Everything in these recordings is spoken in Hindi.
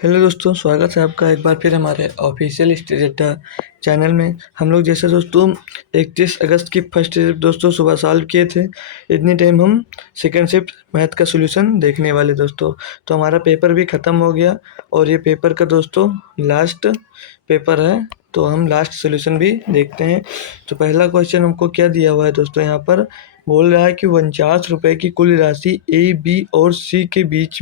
हेलो दोस्तों, स्वागत है आपका एक बार फिर हमारे ऑफिशियल स्टडी अड्डा चैनल में। हम लोग जैसे दोस्तों 31 अगस्त की फर्स्ट शिफ्ट दोस्तों सुबह सॉल्व किए थे, इतनी टाइम हम सेकंड शिफ्ट मैथ का सॉल्यूशन देखने वाले दोस्तों। तो हमारा पेपर भी ख़त्म हो गया और ये पेपर का दोस्तों लास्ट पेपर है, तो हम लास्ट सॉल्यूशन भी देखते हैं। तो पहला क्वेश्चन हमको क्या दिया हुआ है दोस्तों, यहाँ पर बोल रहा है कि 49 रुपये की कुल राशि ए, बी और सी के बीच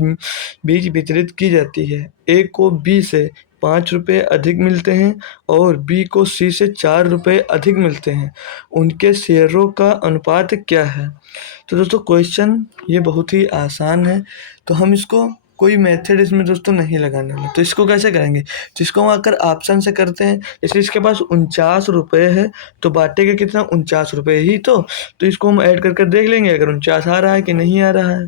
बीच वितरित की जाती है। ए को बी से 5 रुपये अधिक मिलते हैं और बी को सी से 4 रुपये अधिक मिलते हैं। उनके शेयरों का अनुपात क्या है? तो दोस्तों क्वेश्चन ये बहुत ही आसान है, तो हम इसको कोई मेथड इसमें दोस्तों नहीं लगाने वाले। तो इसको कैसे करेंगे? तो इसको हम आकर ऑप्शन से करते हैं। जैसे इसके पास 49 रुपये है तो बांटेगा कितना? 49 रुपये ही तो इसको हम ऐड कर देख लेंगे अगर 49 आ रहा है कि नहीं आ रहा है।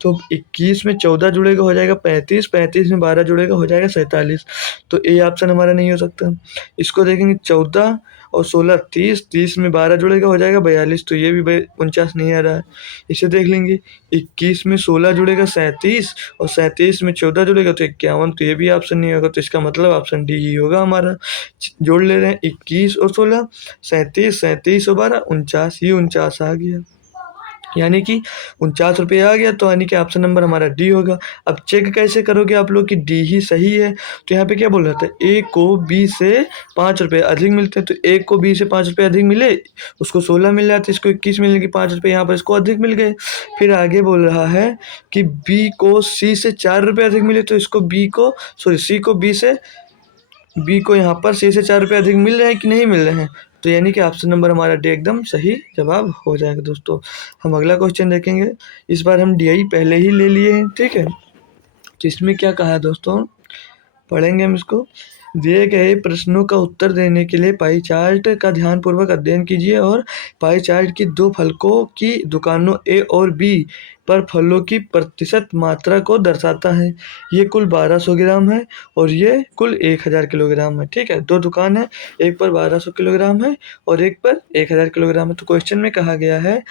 तो 21 में 14 जुड़ेगा हो जाएगा 35, 35 में 12 जुड़ेगा हो जाएगा 47। तो ए ऑप्शन हमारा नहीं हो सकता। इसको देखेंगे 14 और 16 30, 30 में 12 जुड़ेगा हो जाएगा 42, तो ये भी 49 नहीं आ रहा है। इसे देख लेंगे 21 में 16 जुड़ेगा 37 और 37 में 14 जुड़ेगा तो 51, तो ये भी ऑप्शन नहीं होगा। तो इसका मतलब ऑप्शन डी ही होगा हमारा। जोड़ ले रहे हैं 21 और 16, 37, 37 और 12, 49, ये 49 आ गया, यानी कि 49 रुपये आ गया। तो यानी कि ऑप्शन नंबर हमारा डी होगा। अब चेक कैसे करोगे आप लोग कि डी ही सही है? तो यहाँ पे क्या बोल रहा था, ए को बी से 5 रुपये अधिक मिलते हैं। तो ए को बी से 5 रुपये अधिक मिले, उसको 16 मिल रहा था, इसको 21 मिलने की 5 रुपये यहाँ पर इसको अधिक मिल गए। फिर आगे बोल रहा है कि बी को सी से 4 रुपये अधिक मिले, तो इसको सी को बी को यहाँ पर सी से 4 रुपये अधिक मिल रहे हैं कि नहीं मिल रहे हैं? तो यानी कि ऑप्शन नंबर हमारा डी एकदम सही जवाब हो जाएगा दोस्तों। हम अगला क्वेश्चन देखेंगे। इस बार हम डी आई पहले ही ले लिए हैं, ठीक है। तो इसमें क्या कहा है दोस्तों, पढ़ेंगे हम इसको। दिए गए प्रश्नों का उत्तर देने के लिए पाई चार्ट का ध्यानपूर्वक अध्ययन कीजिए और पाई चार्ट की दो फलकों की दुकानों ए और बी पर फलों की प्रतिशत मात्रा को दर्शाता है। ये कुल 1200 ग्राम है और ये कुल 1000 किलोग्राम है, ठीक है। दो दुकान है, एक पर 1200 किलोग्राम है और एक पर 1000 किलोग्राम है। तो क्वेश्चन में कहा गया है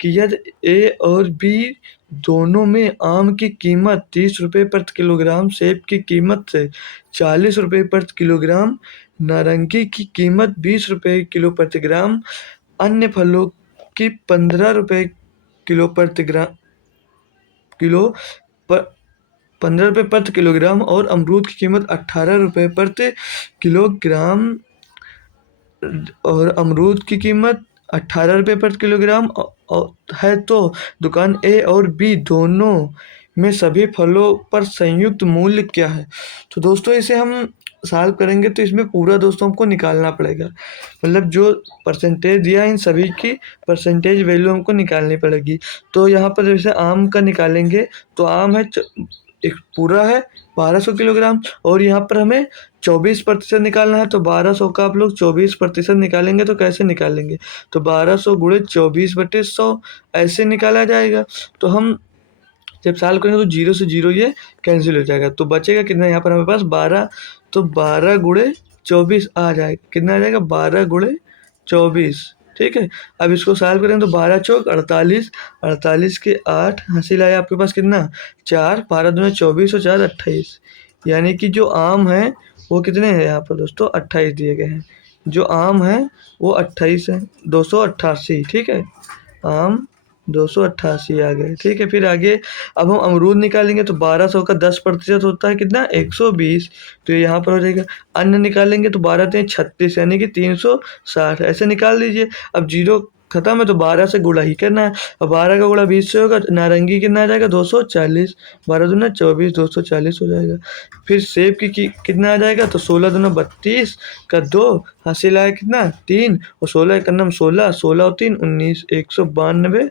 कि यदि ए और बी दोनों में आम की कीमत 30 रुपये प्रति किलोग्राम, सेब की कीमत से 40 रुपये प्रति किलोग्राम, नारंगी की कीमत 20 रुपये किलो प्रति ग्राम, अन्य फलों की 15 रुपये किलो प्रति किलो पर 15 रुपये प्रति किलोग्राम और अमरूद की कीमत 18 रुपये प्रति किलोग्राम और अमरूद की कीमत 18 रुपये प्रति किलोग्राम है, तो दुकान ए और बी दोनों में सभी फलों पर संयुक्त मूल्य क्या है? तो दोस्तों इसे हम सॉल्व करेंगे तो इसमें पूरा दोस्तों हमको निकालना पड़ेगा, मतलब जो परसेंटेज दिया है इन सभी की परसेंटेज वैल्यू हमको निकालनी पड़ेगी। तो यहाँ पर जैसे आम का निकालेंगे तो आम है एक पूरा है 1200 किलोग्राम और यहाँ पर हमें 24% निकालना है। तो 1200 का आप लोग 24% निकालेंगे तो कैसे निकालेंगे? तो 1200 गुणे 24/100 ऐसे निकाला जाएगा। तो हम जब सॉल्व करेंगे तो 0 से 0 ये कैंसिल हो जाएगा, तो बचेगा कितना यहाँ पर हमारे पास 12। तो 12 गुणे 24 आ जाएगा, कितना आ जाएगा 12 गुणे 24, ठीक है। अब इसको सॉल्व करें तो 12 चौक 48, 48 के 8 हासिल आया आपके पास कितना 4, 12 दूनी 24 और 4 28, यानी कि जो आम है वो कितने हैं यहाँ पर दोस्तों 28 दिए गए हैं। जो आम है वो 28 है, 288, ठीक है। आम 288 आ गए, ठीक है। फिर आगे अब हम अमरूद निकालेंगे तो 1200 का 10% होता है कितना 120, तो यहाँ पर हो जाएगा। अन्य निकालेंगे तो 12 × 36 यानी कि 360, ऐसे निकाल दीजिए। अब जीरो खत्म है तो 12 से गुणा ही करना है, अब 12 का गुणा 20 से होगा। नारंगी कितना आ जाएगा 240, 12 दूना 24, 240 हो जाएगा। फिर सेब की कितना आ जाएगा तो 16 दूना 32 का 2 हासिल आया कितना 3 और 16 का नम 16, 16 और 3 19, 192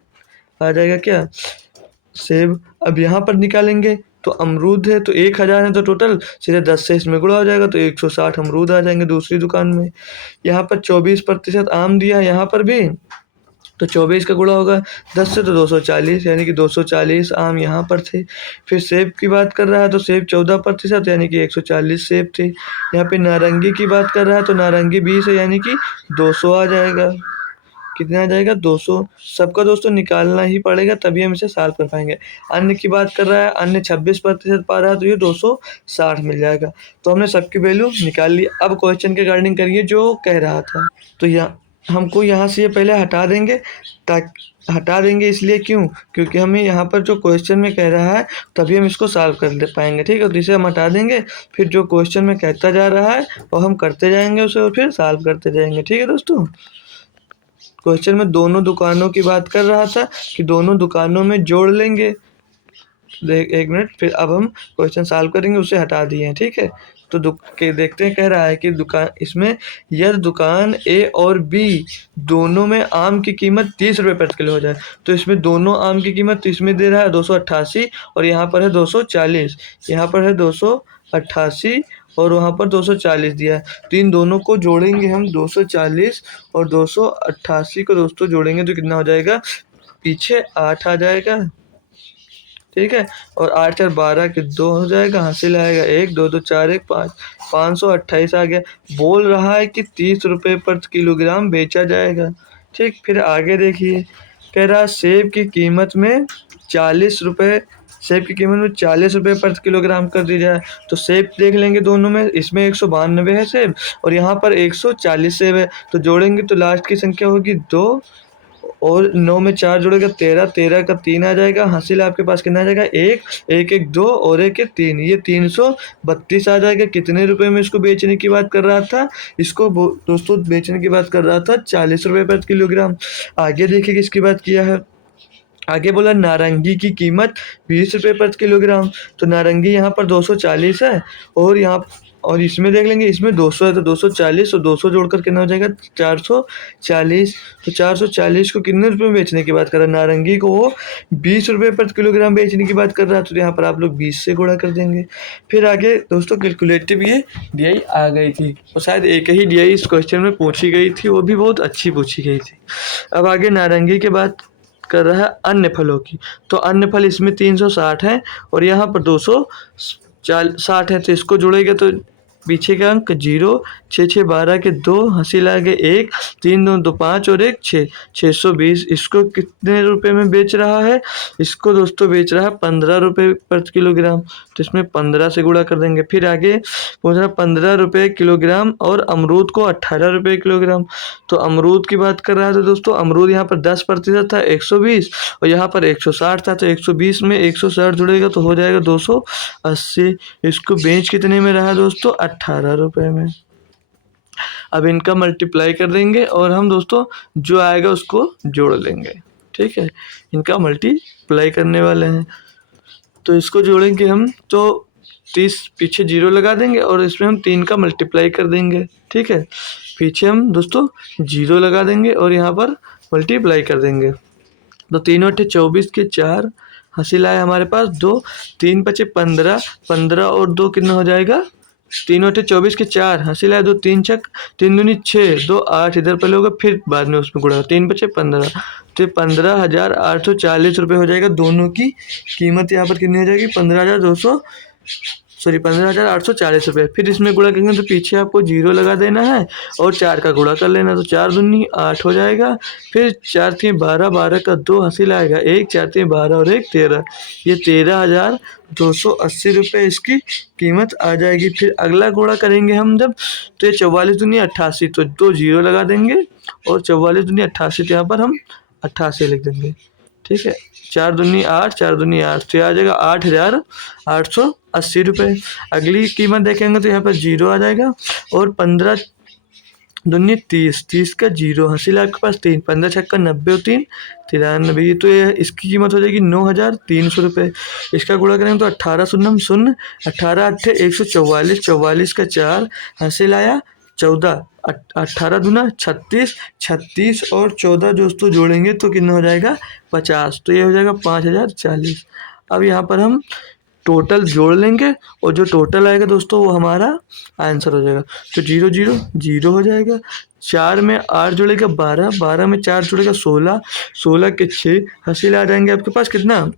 आ जाएगा क्या सेब। अब यहाँ पर निकालेंगे तो अमरूद है तो 1000 है तो टोटल सीधे 10 से इसमें गुणा हो जाएगा तो 160 अमरूद आ जाएंगे दूसरी दुकान में। यहाँ पर 24% आम दिया है, यहाँ पर भी तो 24 का गुणा होगा 10 से तो 240, यानी कि 240 आम यहाँ पर थे। फिर सेब की बात कर रहा है तो सेब 14% यानी कि 140 सेब थे। यहाँ पे नारंगी की बात कर रहा है तो नारंगी 20 है यानी कि 200 आ जाएगा। कितना आ जाएगा 200। सबका दोस्तों निकालना ही पड़ेगा, तभी हम इसे सॉल्व कर पाएंगे। अन्य की बात कर रहा है, अन्य 26% पा रहा है, तो ये 260 मिल जाएगा। तो हमने सबकी वैल्यू निकाल ली। अब क्वेश्चन के रिगार्डिंग करिए जो कह रहा था। तो यहाँ हमको यहाँ से ये पहले हटा देंगे, हटा देंगे इसलिए क्यों, क्योंकि हमें यहाँ पर जो क्वेश्चन में कह रहा है तभी हम इसको सॉल्व कर ले पाएंगे। ठीक है, तो इसे हम हटा देंगे, फिर जो क्वेश्चन में कहता जा रहा है वो हम करते जाएंगे उसे, और फिर सॉल्व करते जाएंगे। ठीक है दोस्तों, क्वेश्चन में दोनों दुकानों की बात कर रहा था कि दोनों दुकानों में जोड़ लेंगे। एक मिनट, फिर अब हम क्वेश्चन सॉल्व करेंगे, उसे हटा दिए हैं। ठीक है, तो देखते हैं, कह रहा है कि दुकान, इसमें यदि दुकान ए और बी दोनों में आम की कीमत 30 रुपये प्रति किलो हो जाए, तो इसमें दोनों आम की कीमत, तो इसमें दे रहा है 288 और यहाँ पर है 240, यहाँ पर है 288 और वहाँ पर 240 दिया है। तो इन दोनों को जोड़ेंगे हम, 240 और 288 को दोस्तों जोड़ेंगे तो कितना हो जाएगा, पीछे 8 आ जाएगा। ठीक है, और 8 4 12 के 2 हो जाएगा, हासिल आएगा 1 2 2 4 1 5, 528 आ गया। बोल रहा है कि 30 रुपये प्रति किलोग्राम बेचा जाएगा। ठीक, फिर आगे देखिए, कह रहा है सेब की कीमत में 40 रुपये, सेब की कीमत में 40 रुपये प्रति किलोग्राम कर दी जाए। तो सेब देख लेंगे दोनों में, इसमें 192 है सेब और यहाँ पर 140 सेब है, तो जोड़ेंगे तो लास्ट की संख्या होगी 2 और 9 में 4 जोड़ेगा 13, 13 का 3 आ जाएगा। हासिल आपके पास कितना आ जाएगा, 1 1 1 2 और 1 1 3, ये 332 आ जाएगा। कितने रुपए में इसको बेचने की बात कर रहा था, इसको दोस्तों बेचने की बात कर रहा था 40 रुपये प्रति किलोग्राम। आगे देखिए किसकी बात किया है, आगे बोला नारंगी की कीमत 20 रुपये प्रति किलोग्राम। तो नारंगी यहाँ पर 240 है और यहाँ, और इसमें देख लेंगे, इसमें 200 है, तो 240 और 200 जोड़कर कितना हो जाएगा, 440। तो 440 को कितने रुपए में बेचने की बात कर रहा है, नारंगी को वो 20 रुपये प्रति किलोग्राम बेचने की बात कर रहा है, तो यहाँ पर आप लोग 20 से गुणा कर देंगे। फिर आगे दोस्तों कैलकुलेटिव ये DI आ गई थी, और शायद एक ही DI इस क्वेश्चन में पूछी गई थी, वो भी बहुत अच्छी पूछी गई थी। अब आगे नारंगी के बात कर रहा है अन्य फलों की। तो अन्य फल इसमें 360 है और यहाँ पर 260 है, तो इसको जोड़ेगा तो पीछे का अंक 0, 6 6 12 के 2, हासिल आ गए 1, 3 2 2 5 और 1 6, 620। इसको कितने रुपए में बेच रहा है, इसको दोस्तों बेच रहा है 15 रुपये प्रति किलोग्राम, तो इसमें 15 से गुणा कर देंगे। फिर आगे पूछ रहा 15 रुपये किलोग्राम और अमरूद को 18 रुपये किलोग्राम। तो अमरूद की बात कर रहा है, तो दोस्तों अमरूद यहाँ पर 10% था 120 और यहाँ पर 160 था, तो 120 में 160 जुड़ेगा तो हो जाएगा 280। इसको बेच कितने में रहा दोस्तों, 18 रुपये में। अब इनका मल्टीप्लाई कर देंगे और हम दोस्तों जो आएगा उसको जोड़ लेंगे। ठीक है, इनका मल्टीप्लाई करने वाले हैं, तो इसको जोड़ेंगे हम, तो 30 पीछे 0 लगा देंगे और इसमें हम 3 का मल्टीप्लाई कर देंगे। ठीक है, पीछे हम दोस्तों 0 लगा देंगे और यहाँ पर मल्टीप्लाई कर देंगे। तो 3 8 24 के 4, हासिल आया हमारे पास 2, 3 5 15, 15 और 2 कितना हो जाएगा, 3 8 24 के 4, हासिल आया 2, 3 6 3 दूनी 6, 2 8 इधर पहले होगा फिर बाद में उसमें गुणा, 3 5 15, तो 15,840 रुपये हो जाएगा। दोनों की कीमत यहाँ पर कितनी हो जाएगी, 15,840 रुपये। फिर इसमें गुणा करेंगे तो पीछे आपको 0 लगा देना है और 4 का गुणा कर लेना, तो 4 दूनी 8 हो जाएगा। फिर 4 3 12, 12 का 2 हासिल आएगा 1, 4 3 12 और 1 13, ये 13,280 रुपये इसकी कीमत आ जाएगी। फिर अगला गुणा करेंगे हम जब, तो ये 44 दूनी 88, तो 2 0 लगा देंगे और 44 दूनी 88, तो यहाँ पर हम 88 लिख देंगे। ठीक है, 4 दूनी 8, 4 दूनी 8, तो आ जाएगा 8,880 रुपये। अगली कीमत देखेंगे तो यहाँ पर 0 आ जाएगा और 15 दूनी 30, 30 का 0, हासिल आपके पास 3, 15 छक्का 90 और 3 93, तो ये इसकी कीमत हो जाएगी 9,300 रुपये। इसका गुणा करेंगे तो 18 शून्य 0, 18 8 144, 44 का 4, हासिल आया 14, 18 दूना 36, 36 और 14 दोस्तों जोड़ेंगे तो कितना हो जाएगा 50, तो ये हो जाएगा 5,040। अब यहाँ पर हम टोटल जोड़ लेंगे और जो टोटल आएगा दोस्तों वो हमारा आंसर हो जाएगा। तो 0 0 0 हो जाएगा, 4 में 8 जुड़ेगा 12, 12 में 4 जुड़ेगा 16, 16 के 6, हासिल आ जाएंगे आपके पास कितना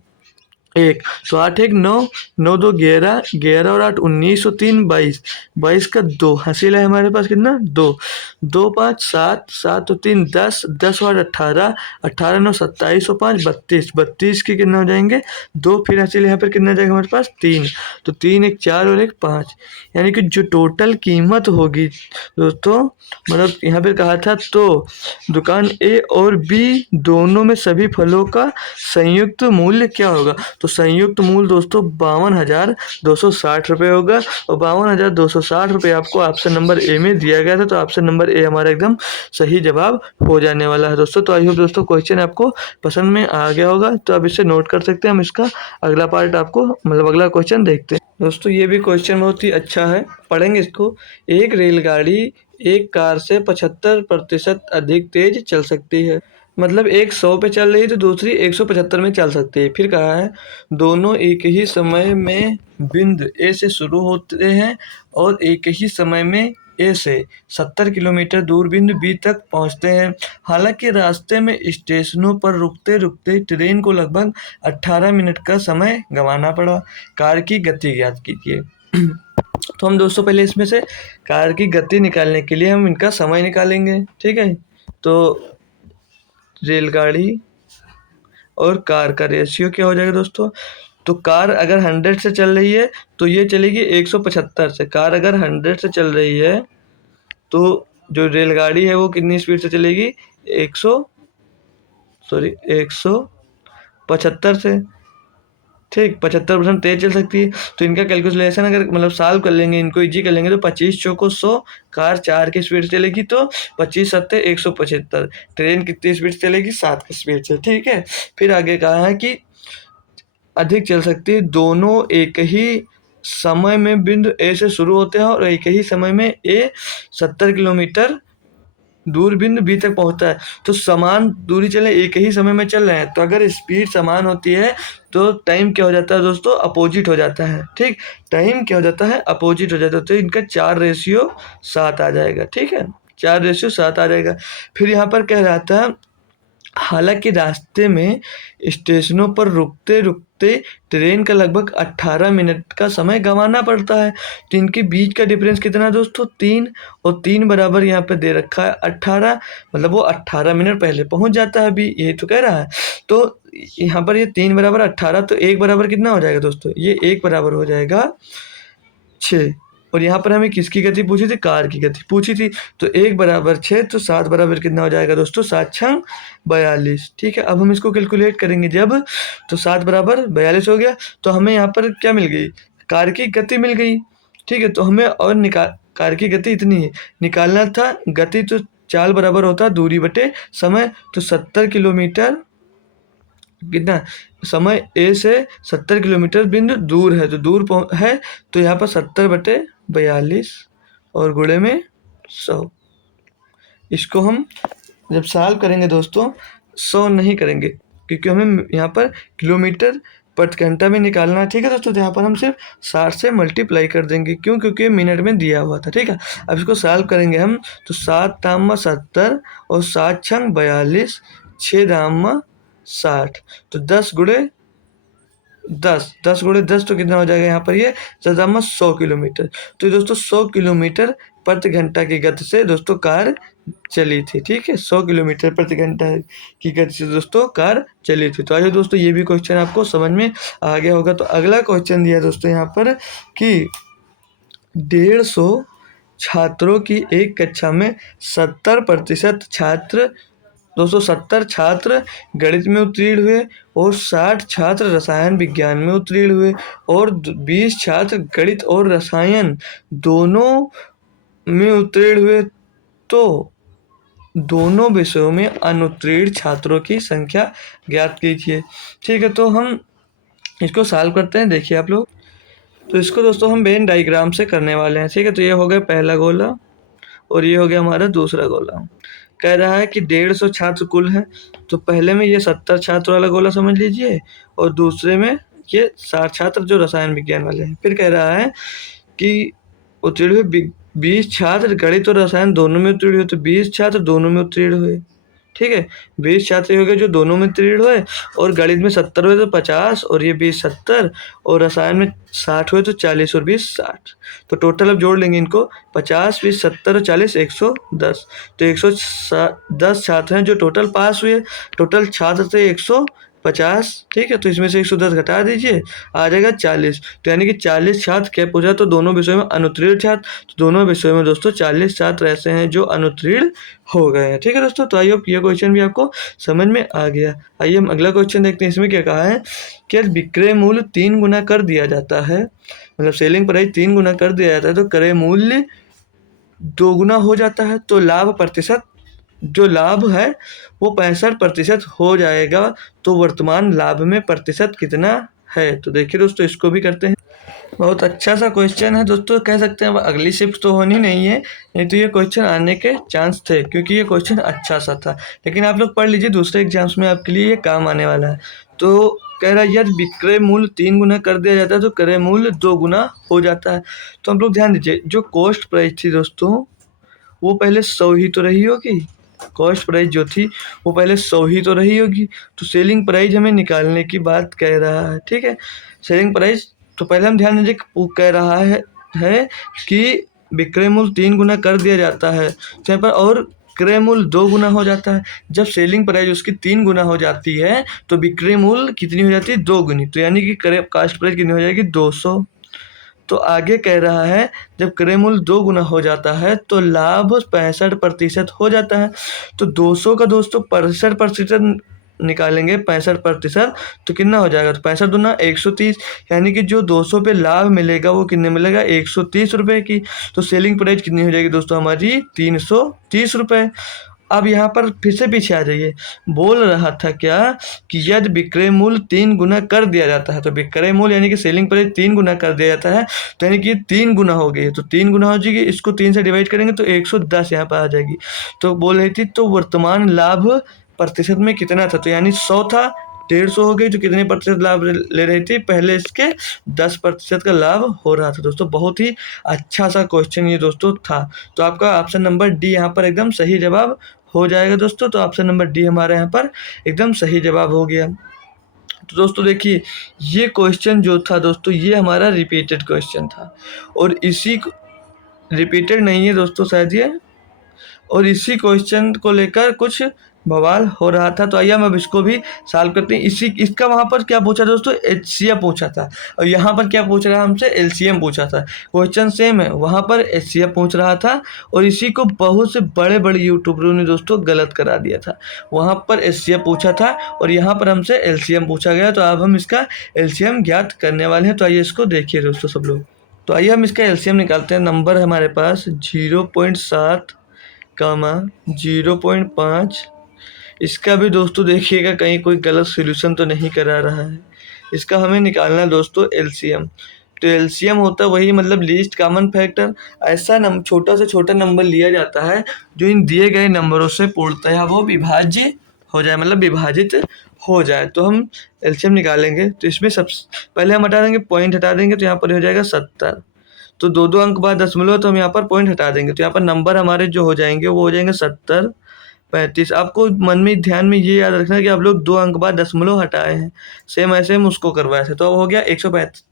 एक, तो 8 एक 9, 9 दो 11, 11 और 8 19 और 3 22, 22 का 2 हासिल है हमारे पास कितना 2, 2 5 7, 7 और 3 10, 10 और 8 18, 18 9 27 और 5 32, 32 के कितना हो जाएंगे 2, फिर हासिल यहाँ पर कितना जाएगा हमारे पास 3, तो 3 एक 4 और एक 5, यानी कि जो टोटल कीमत होगी दोस्तों, मतलब यहाँ पे कहा था तो दुकान ए और बी दोनों में सभी फलों का संयुक्त मूल्य क्या होगा, तो संयुक्त मूल्य दोस्तों 52,260 रुपये होगा, और 52,260 रुपये आपको ऑप्शन नंबर ए में दिया गया था, तो ऑप्शन नंबर ए हमारा एकदम सही जवाब हो जाने वाला है दोस्तों। तो आई होप दोस्तों क्वेश्चन आपको पसंद में आ गया होगा, तो आप इसे नोट कर सकते हैं। हम इसका अगला पार्ट आपको मतलब अगला क्वेश्चन देखते हैं दोस्तों। ये भी क्वेश्चन बहुत ही अच्छा है, पढ़ेंगे इसको। एक रेलगाड़ी एक कार से 75% अधिक तेज चल सकती है, मतलब एक 100 पे चल रही है तो दूसरी 175 में चल सकती है। फिर कहा है दोनों एक ही समय में बिंदु ए से शुरू होते हैं और एक ही समय में ए से 70 किलोमीटर दूर बिंदु बी तक पहुंचते हैं। हालांकि रास्ते में स्टेशनों पर रुकते रुकते ट्रेन को लगभग 18 मिनट का समय गंवाना पड़ा। कार की गति ज्ञात कीजिए। तो हम दोस्तों पहले इसमें से कार की गति निकालने के लिए हम इनका समय निकालेंगे, ठीक है। तो रेलगाड़ी और कार का रेशियो क्या हो जाएगा दोस्तों, तो कार अगर 100 से चल रही है तो ये चलेगी 175 से। कार अगर 100 से चल रही है तो जो रेलगाड़ी है वो कितनी स्पीड से चलेगी 175 से, ठीक 75% तेज चल सकती है। तो इनका कैलकुलेशन अगर मतलब सॉल्व कर लेंगे, इनको इजी कर लेंगे, तो 25 चौको 100, कार 4 की स्पीड चलेगी तो 25 सत्ते 175, ट्रेन कितनी स्पीड चलेगी 7 की स्पीड से, ठीक है। फिर आगे कहा है कि अधिक चल सकती है, दोनों एक ही समय में बिंदु ए से शुरू होते हैं और एक ही समय में ए 70 किलोमीटर दूर बिंदु बी तक पहुंचता है। तो समान दूरी चले, एक ही समय में चल रहे हैं, तो अगर स्पीड समान होती है तो टाइम क्या हो जाता है दोस्तों, अपोजिट हो जाता है, ठीक। टाइम क्या हो जाता है, अपोजिट हो जाता है। तो इनका 4:7 आ जाएगा, ठीक है, 4:7 आ जाएगा। फिर यहाँ पर कह रहा था हालांकि रास्ते में स्टेशनों पर रुकते रुकते ट्रेन का लगभग 18 मिनट का समय गंवाना पड़ता है। तो इनके बीच का डिफरेंस कितना है दोस्तों 3, और 3 बराबर यहाँ पे दे रखा है 18, मतलब वो 18 मिनट पहले पहुंच जाता है अभी, ये तो कह रहा है। तो यहाँ पर ये 3 बराबर 18, तो 1 बराबर कितना हो जाएगा दोस्तों, ये 1 बराबर हो जाएगा 6। और यहाँ पर हमें किसकी गति पूछी थी, कार की गति पूछी थी। तो 1 बराबर 6, तो 7 बराबर कितना हो जाएगा दोस्तों, 7 छंग 42, ठीक है। अब हम इसको कैलकुलेट करेंगे जब, तो 7 बराबर 42 हो गया। तो हमें यहाँ पर क्या मिल गई, कार की गति मिल गई, ठीक है। तो हमें और कार की गति इतनी है निकालना था, गति तो चाल बराबर होता दूरी बटे समय, तो 70 किलोमीटर कितना समय ए से 70 किलोमीटर बिंदु दूर है, तो दूर है, तो यहाँ पर 70/42 और गुणे में 100। इसको हम जब सॉल्व करेंगे दोस्तों 100 नहीं करेंगे, क्योंकि हमें यहाँ पर किलोमीटर प्रति घंटा में निकालना है, ठीक है दोस्तों। तो यहाँ पर हम सिर्फ 60 से मल्टीप्लाई कर देंगे, क्यों, क्योंकि मिनट में दिया हुआ था, ठीक है। अब इसको सॉल्व करेंगे हम, तो 7 दाम 70 और 7 छंग 42, 6 दाम 60, तो 10 गुणे 10, 10 गुणे 10 तो कितना हो जाएगा यहाँ पर ये 100 किलोमीटर। तो दोस्तों 100 किलोमीटर प्रति घंटा की गति से दोस्तों कार चली थी, ठीक है। 100 किलोमीटर प्रति घंटा की गति से दोस्तों कार चली थी। तो आइए दोस्तों ये भी क्वेश्चन आपको समझ में आ गया होगा। तो अगला क्वेश्चन दिया दोस्तों यहाँ पर कि 150 छात्रों की एक कक्षा में 70% छात्र 270 छात्र गणित में उत्तीर्ण हुए और 60 छात्र रसायन विज्ञान में उत्तीर्ण हुए और 20 छात्र गणित और रसायन दोनों में उत्तीर्ण हुए, तो दोनों विषयों में अनुत्तीर्ण छात्रों की संख्या ज्ञात कीजिए, ठीक है। तो हम इसको सॉल्व करते हैं, देखिए आप लोग। तो इसको दोस्तों हम वेन डायग्राम से करने वाले हैं, ठीक है। तो ये हो गया पहला गोला और ये हो गया हमारा दूसरा गोला। कह रहा है कि 150 छात्र कुल हैं, तो पहले में ये 70 छात्र वाला गोला समझ लीजिए और दूसरे में ये 60 छात्र जो रसायन विज्ञान वाले हैं। फिर कह रहा है कि उत्तीर्ण हुए 20 छात्र गणित और रसायन दोनों में उत्तीर्ण हुए, तो 20 छात्र दोनों में उत्तीर्ण हुए, ठीक है। 20 छात्र हो गए जो दोनों में उत्तीर्ण हुए, और गणित में 70 हुए तो 50 और ये 20 70, और रसायन में 60 हुए तो 40 और 20 60। तो टोटल अब जोड़ लेंगे इनको, 50 20 70 और 40 110। तो 110 छात्र हैं जो टोटल पास हुए। टोटल छात्र थे 150, ठीक है। तो इसमें से 110 घटा दीजिए, आ जाएगा 40। तो यानी कि 40 छात्र क्या पूछा, तो दोनों विषयों में अनुत्तीर्ण छात्र। तो दोनों विषयों में दोस्तों 40 छात्र ऐसे हैं जो अनुत्तीर्ण हो गए हैं, ठीक है दोस्तों। तो आई होप ये क्वेश्चन भी आपको समझ में आ गया। आइए हम अगला क्वेश्चन देखते हैं। इसमें क्या कहा है कि यदि विक्रय मूल्य 3 गुना कर दिया जाता है, मतलब सेलिंग प्राइस 3 गुना कर दिया जाता है, तो क्रय मूल्य 2 गुना हो जाता है, तो लाभ प्रतिशत, जो लाभ है वो 65% हो जाएगा। तो वर्तमान लाभ में प्रतिशत कितना है। तो देखिए दोस्तों, इसको भी करते हैं। बहुत अच्छा सा क्वेश्चन है दोस्तों, कह सकते हैं अब अगली शिफ्ट तो होनी नहीं है, नहीं तो ये क्वेश्चन आने के चांस थे, क्योंकि ये क्वेश्चन अच्छा सा था। लेकिन आप लोग पढ़ लीजिए, दूसरे एग्जाम्स में आपके लिए ये काम आने वाला है। तो कह रहा है यदि विक्रय मूल्य 3 गुना कर दिया जाता है तो क्रय मूल्य 2 गुना हो जाता है। तो हम लोग ध्यान दीजिए, जो कॉस्ट प्राइस थी दोस्तों वो पहले 100 ही तो रही होगी। कॉस्ट प्राइस जो थी वो पहले 100 ही तो रही होगी। तो सेलिंग प्राइस हमें निकालने की बात कह रहा है, ठीक है। सेलिंग प्राइस, तो पहले हम ध्यान दीजिए, वो कह रहा है कि विक्रय मूल्य 3 गुना कर दिया जाता है, तो यहाँ पर और क्रय मूल्य 2 गुना हो जाता है। जब सेलिंग प्राइस उसकी 3 गुना हो जाती है तो विक्रय मूल्य कितनी हो जाती है, 2 गुनी। तो यानी कि क्रय कास्ट प्राइस कितनी हो जाएगी, 200। तो आगे कह रहा है जब क्रय मूल्य 2 गुना हो जाता है तो लाभ 65% हो जाता है। तो 200 का दोस्तों 65% निकालेंगे, 65%, तो कितना हो जाएगा, तो 65 दूना 130, यानी कि जो 200 पे लाभ मिलेगा वो कितने मिलेगा, 130 रुपये की। तो सेलिंग प्राइस कितनी हो जाएगी दोस्तों हमारी, 330 रुपये। अब यहाँ पर फिर से पीछे आ जाइए, बोल रहा था क्या कि यदि विक्रय मूल्य 3 गुना कर दिया जाता है, तो विक्रय मूल्य यानी कि सेलिंग प्राइस 3 गुना कर दिया जाता है, तो यानी कि 3 गुना हो गई है। तो 3 गुना हो जाएगी, इसको 3 से डिवाइड करेंगे तो 110 यहाँ पर आ जाएगी। तो बोल रही थी तो वर्तमान लाभ प्रतिशत में कितना था, तो यानी 100 था, 150 हो गई, तो कितने प्रतिशत लाभ ले रही थी, पहले इसके 10% का लाभ हो रहा था। दोस्तों बहुत ही अच्छा सा क्वेश्चन ये दोस्तों था। तो आपका ऑप्शन नंबर डी यहाँ पर एकदम सही जवाब हो जाएगा दोस्तों। तो ऑप्शन नंबर डी हमारे यहाँ पर एकदम सही जवाब हो गया। तो दोस्तों देखिए, ये क्वेश्चन जो था दोस्तों ये हमारा रिपीटेड क्वेश्चन था, और इसी रिपीटेड नहीं है दोस्तों शायद ये, और इसी क्वेश्चन को लेकर कुछ बवाल हो रहा था। तो आइए हम अब इसको भी सॉल्व करते हैं। इसका वहाँ पर क्या पूछा दोस्तों, एचसीएफ पूछा था, और यहाँ पर क्या पूछ रहा है हमसे, एलसीएम पूछा था। क्वेश्चन सेम है, वहाँ पर एचसीएफ पूछ रहा था, और इसी को बहुत से बड़े बड़े यूट्यूबरों ने दोस्तों गलत करा दिया था। वहाँ पर एचसीएफ पूछा था और यहाँ पर हमसे एलसीएम पूछा गया। तो अब हम इसका एलसीएम ज्ञात करने वाले हैं। तो आइए इसको देखिए दोस्तों सब लोग। तो आइए हम इसका एलसीएम निकालते हैं। नंबर है हमारे पास 0.7 कामा 0.5। इसका भी दोस्तों देखिएगा कहीं कोई गलत सॉल्यूशन तो नहीं करा रहा है। इसका हमें निकालना है दोस्तों एलसीएम। तो एलसीएम होता है वही, मतलब लीस्ट कॉमन फैक्टर। ऐसा छोटा से छोटा नंबर लिया जाता है जो इन दिए गए नंबरों से पूर्णतः वो विभाज्य हो जाए, मतलब विभाजित हो जाए। तो हम एलसीएम निकालेंगे। तो इसमें सबसे पहले हम हटा देंगे, पॉइंट हटा देंगे, तो यहाँ पर हो जाएगा 70। तो 2 अंक बाद दशमलव, तो हम यहाँ पर पॉइंट हटा देंगे, तो यहाँ पर नंबर हमारे जो हो जाएंगे वो हो जाएंगे 70 35। आपको मन में ध्यान में ये याद रखना है कि आप लोग 2 अंक बाद दशमलव हटाए हैं, सेम ऐसे हम उसको करवाए थे। तो अब हो गया 135।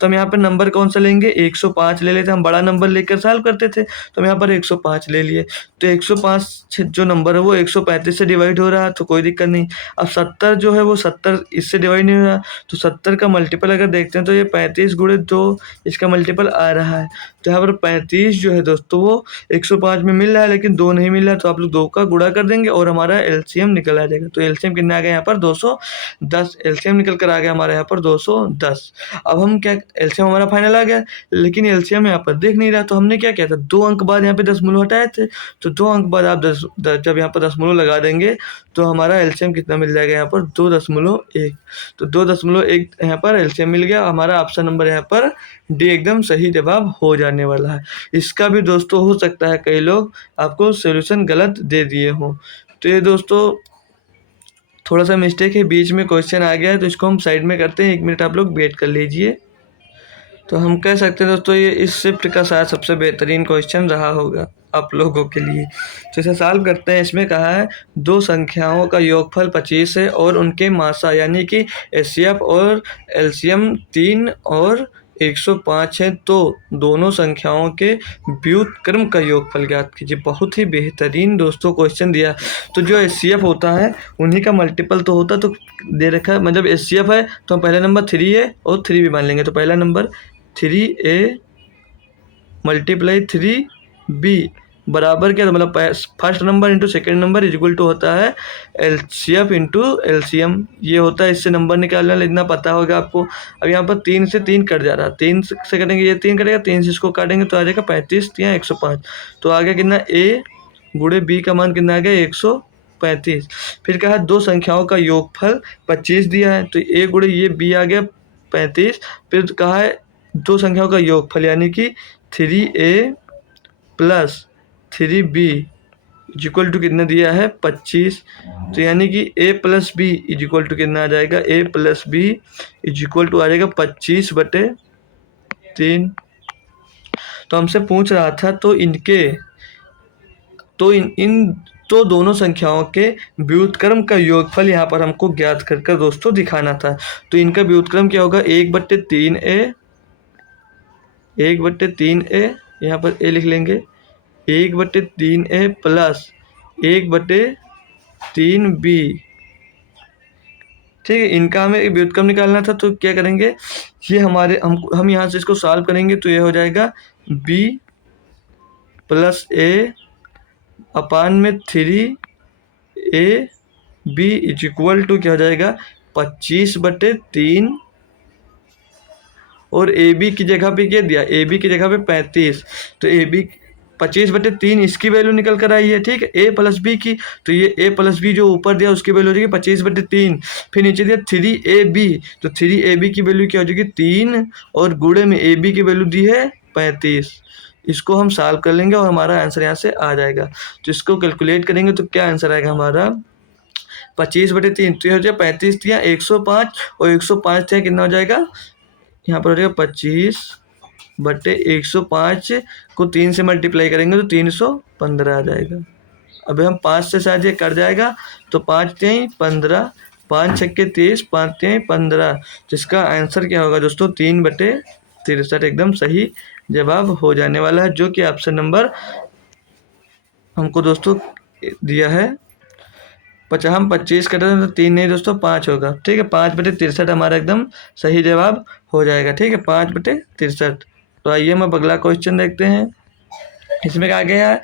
तो हम यहाँ पर नंबर कौन सा लेंगे, 105 ले लेते हैं। हम बड़ा नंबर लेकर सॉल्व करते थे, तो हम यहाँ पर 105 ले लिए। तो 105 जो नंबर है वो 135 से डिवाइड हो रहा है, तो कोई दिक्कत नहीं। अब 70 जो है वो 70 इससे डिवाइड नहीं हो रहा, तो 70 का मल्टीपल अगर देखते हैं तो ये 35 गुणे 2 इसका मल्टीपल आ रहा है। तो यहाँ पर 35 जो है दोस्तों वो 105 में मिल रहा है, लेकिन 2 नहीं मिल रहा है, तो आप लोग 2 का गुणा कर देंगे और हमारा एलसीएम निकल आ जाएगा। तो एलसीएम कितना आ गया यहाँ पर, 210। एलसीएम निकल कर आ गया हमारे यहाँ पर 210। अब हम क्या, एलसीएम हमारा फाइनल आ गया, लेकिन एलसीएम यहाँ पर देख नहीं रहा। तो हमने क्या किया था, 2 अंक बाद यहाँ पे दशमलव हटाए थे। तो 2 अंक बाद आप जब यहाँ पर दशमलव लगा देंगे तो हमारा एलसीएम कितना मिल जाएगा यहाँ पर, 2.1। तो 2.1 यहाँ पर एलसीएम मिल गया। हमारा ऑप्शन नंबर यहाँ पर डी एकदम सही जवाब हो जाने वाला है। इसका भी दोस्तों हो सकता है कई लोग आपको सॉल्यूशन गलत दे दिए हों। तो ये दोस्तों थोड़ा सा मिस्टेक है, बीच में क्वेश्चन आ गया है, तो इसको हम साइड में करते हैं। 1 मिनट आप लोग वेट कर लीजिए। तो हम कह सकते हैं दोस्तों ये इस शिफ्ट का शायद सबसे बेहतरीन क्वेश्चन रहा होगा। आप लोगों के लिए। तो इसे सॉल्व करते हैं। इसमें कहा है दो संख्याओं का योगफल 25 है और उनके मासा यानी कि एचसीएफ और एलसीएम 3 और 105 है, तो दोनों संख्याओं के व्युत्क्रम का योगफल ज्ञात कीजिए। बहुत ही बेहतरीन दोस्तों क्वेश्चन दिया। तो जो एचसीएफ होता है उन्हीं का मल्टीपल तो होता, तो दे रखा है मतलब एचसीएफ है तो हम पहला नंबर 3 है और 3 भी मान लेंगे। तो पहला नंबर 3a मल्टीप्लाई 3b बराबर क्या, तो मतलब first number into second number is equal to होता है एलसीएफ इंटू एलसीएम, ये होता है। इससे नंबर निकालना इतना पता होगा आपको। अब यहाँ पर 3 से 3 कट जा रहा है, 3 से कटेंगे ये 3 कटेगा, 3 से इसको काटेंगे तो आ जाएगा 35 या 105। तो आ गया कितना, ए गुणे बी का मान कितना आ गया 135। फिर कहा दो संख्याओं का योगफल 25 दिया है, तो ए गुणे ये बी आ गया 35। फिर कहा है दो संख्याओं का योगफल यानी कि 3a plus 3b equal to कितना दिया है 25। तो यानी कि a plus B is equal to कितना आ जाएगा, a plus B is equal to आ जाएगा 25/3। तो हमसे पूछ रहा था तो इनके तो इन तो दोनों संख्याओं के व्युत्क्रम का योगफल यहाँ पर हमको ज्ञात कर कर दोस्तों दिखाना था। तो इनका व्युत्क्रम क्या होगा, 1/3a 1/3a, यहाँ पर a लिख लेंगे, 1/3a प्लस 1/3b। ठीक है, इनका हमें व्युत्क्रम निकालना था। तो क्या करेंगे, ये हमारे हम यहाँ से इसको सॉल्व करेंगे तो ये हो जाएगा b प्लस a अपान में 3ab इज इक्वल टू क्या हो जाएगा 25/3 और ए बी की जगह पे क्या दिया, ए बी की जगह पे 35। तो ए बी 25/3 इसकी वैल्यू निकल कर आई है। ठीक है, ए प्लस बी की, तो ये ए प्लस बी जो ऊपर दिया उसकी वैल्यू हो जाएगी 25/3। फिर नीचे दिया 3ab, तो 3ab की वैल्यू क्या हो जाएगी 3 और गुणे में ए बी की वैल्यू दी है 35। इसको हम सॉल्व कर लेंगे और हमारा आंसर यहाँ से आ जाएगा। तो इसको कैलकुलेट करेंगे तो क्या आंसर आएगा हमारा 25/3, तो हो जाएगा 35 दिया 105 और 105 दिया कितना हो जाएगा, यहाँ पर हो जाएगा 25/105 को 3 से मल्टीप्लाई करेंगे तो 315 आ जाएगा। अभी हम 5 से शायद ये कट जाएगा, तो 5 3 15, 5 6 30, 5 3 15। जिसका आंसर क्या होगा दोस्तों 3/63 एकदम सही जवाब हो जाने वाला है, जो कि ऑप्शन नंबर हमको दोस्तों दिया है। हम 25 कटे तो 3 नहीं दोस्तों 5 होगा। ठीक है, 5/63 हमारा एकदम सही जवाब हो जाएगा। ठीक है, 5/63। तो आइए हम अगला क्वेश्चन देखते हैं। इसमें कहा गया है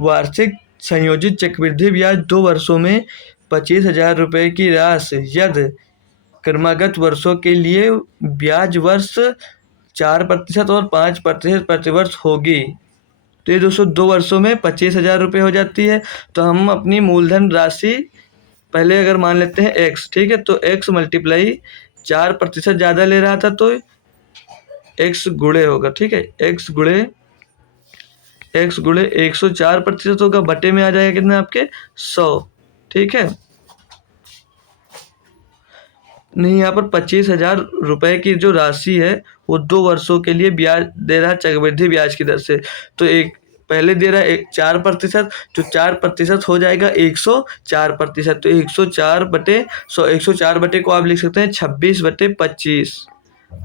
वार्षिक संयोजित चक्रवृद्धि ब्याज 2 वर्षों में 25,000 रुपये की राशि यदि क्रमागत वर्षों के लिए ब्याज वर्ष 4% और 5% प्रतिवर्ष होगी। तो ये दोस्तों 2 वर्षों में 25,000 रुपये हो जाती है। तो हम अपनी मूलधन राशि पहले अगर मान लेते हैं x, ठीक है, तो x मल्टीप्लाई 4% ज़्यादा ले रहा था तो x गुणे होगा। ठीक है, x गुणे 104% होगा, बटे में आ जाएगा कितना आपके 100। ठीक है, नहीं यहाँ पर 25,000 रुपये की जो राशि है वो 2 वर्षों के लिए ब्याज दे रहा है चक्रवृद्धि ब्याज की दर से। तो एक पहले दे रहा है 4%, जो 4% हो जाएगा 104%। तो 104/100, 104 बटे को आप लिख सकते हैं 26/25,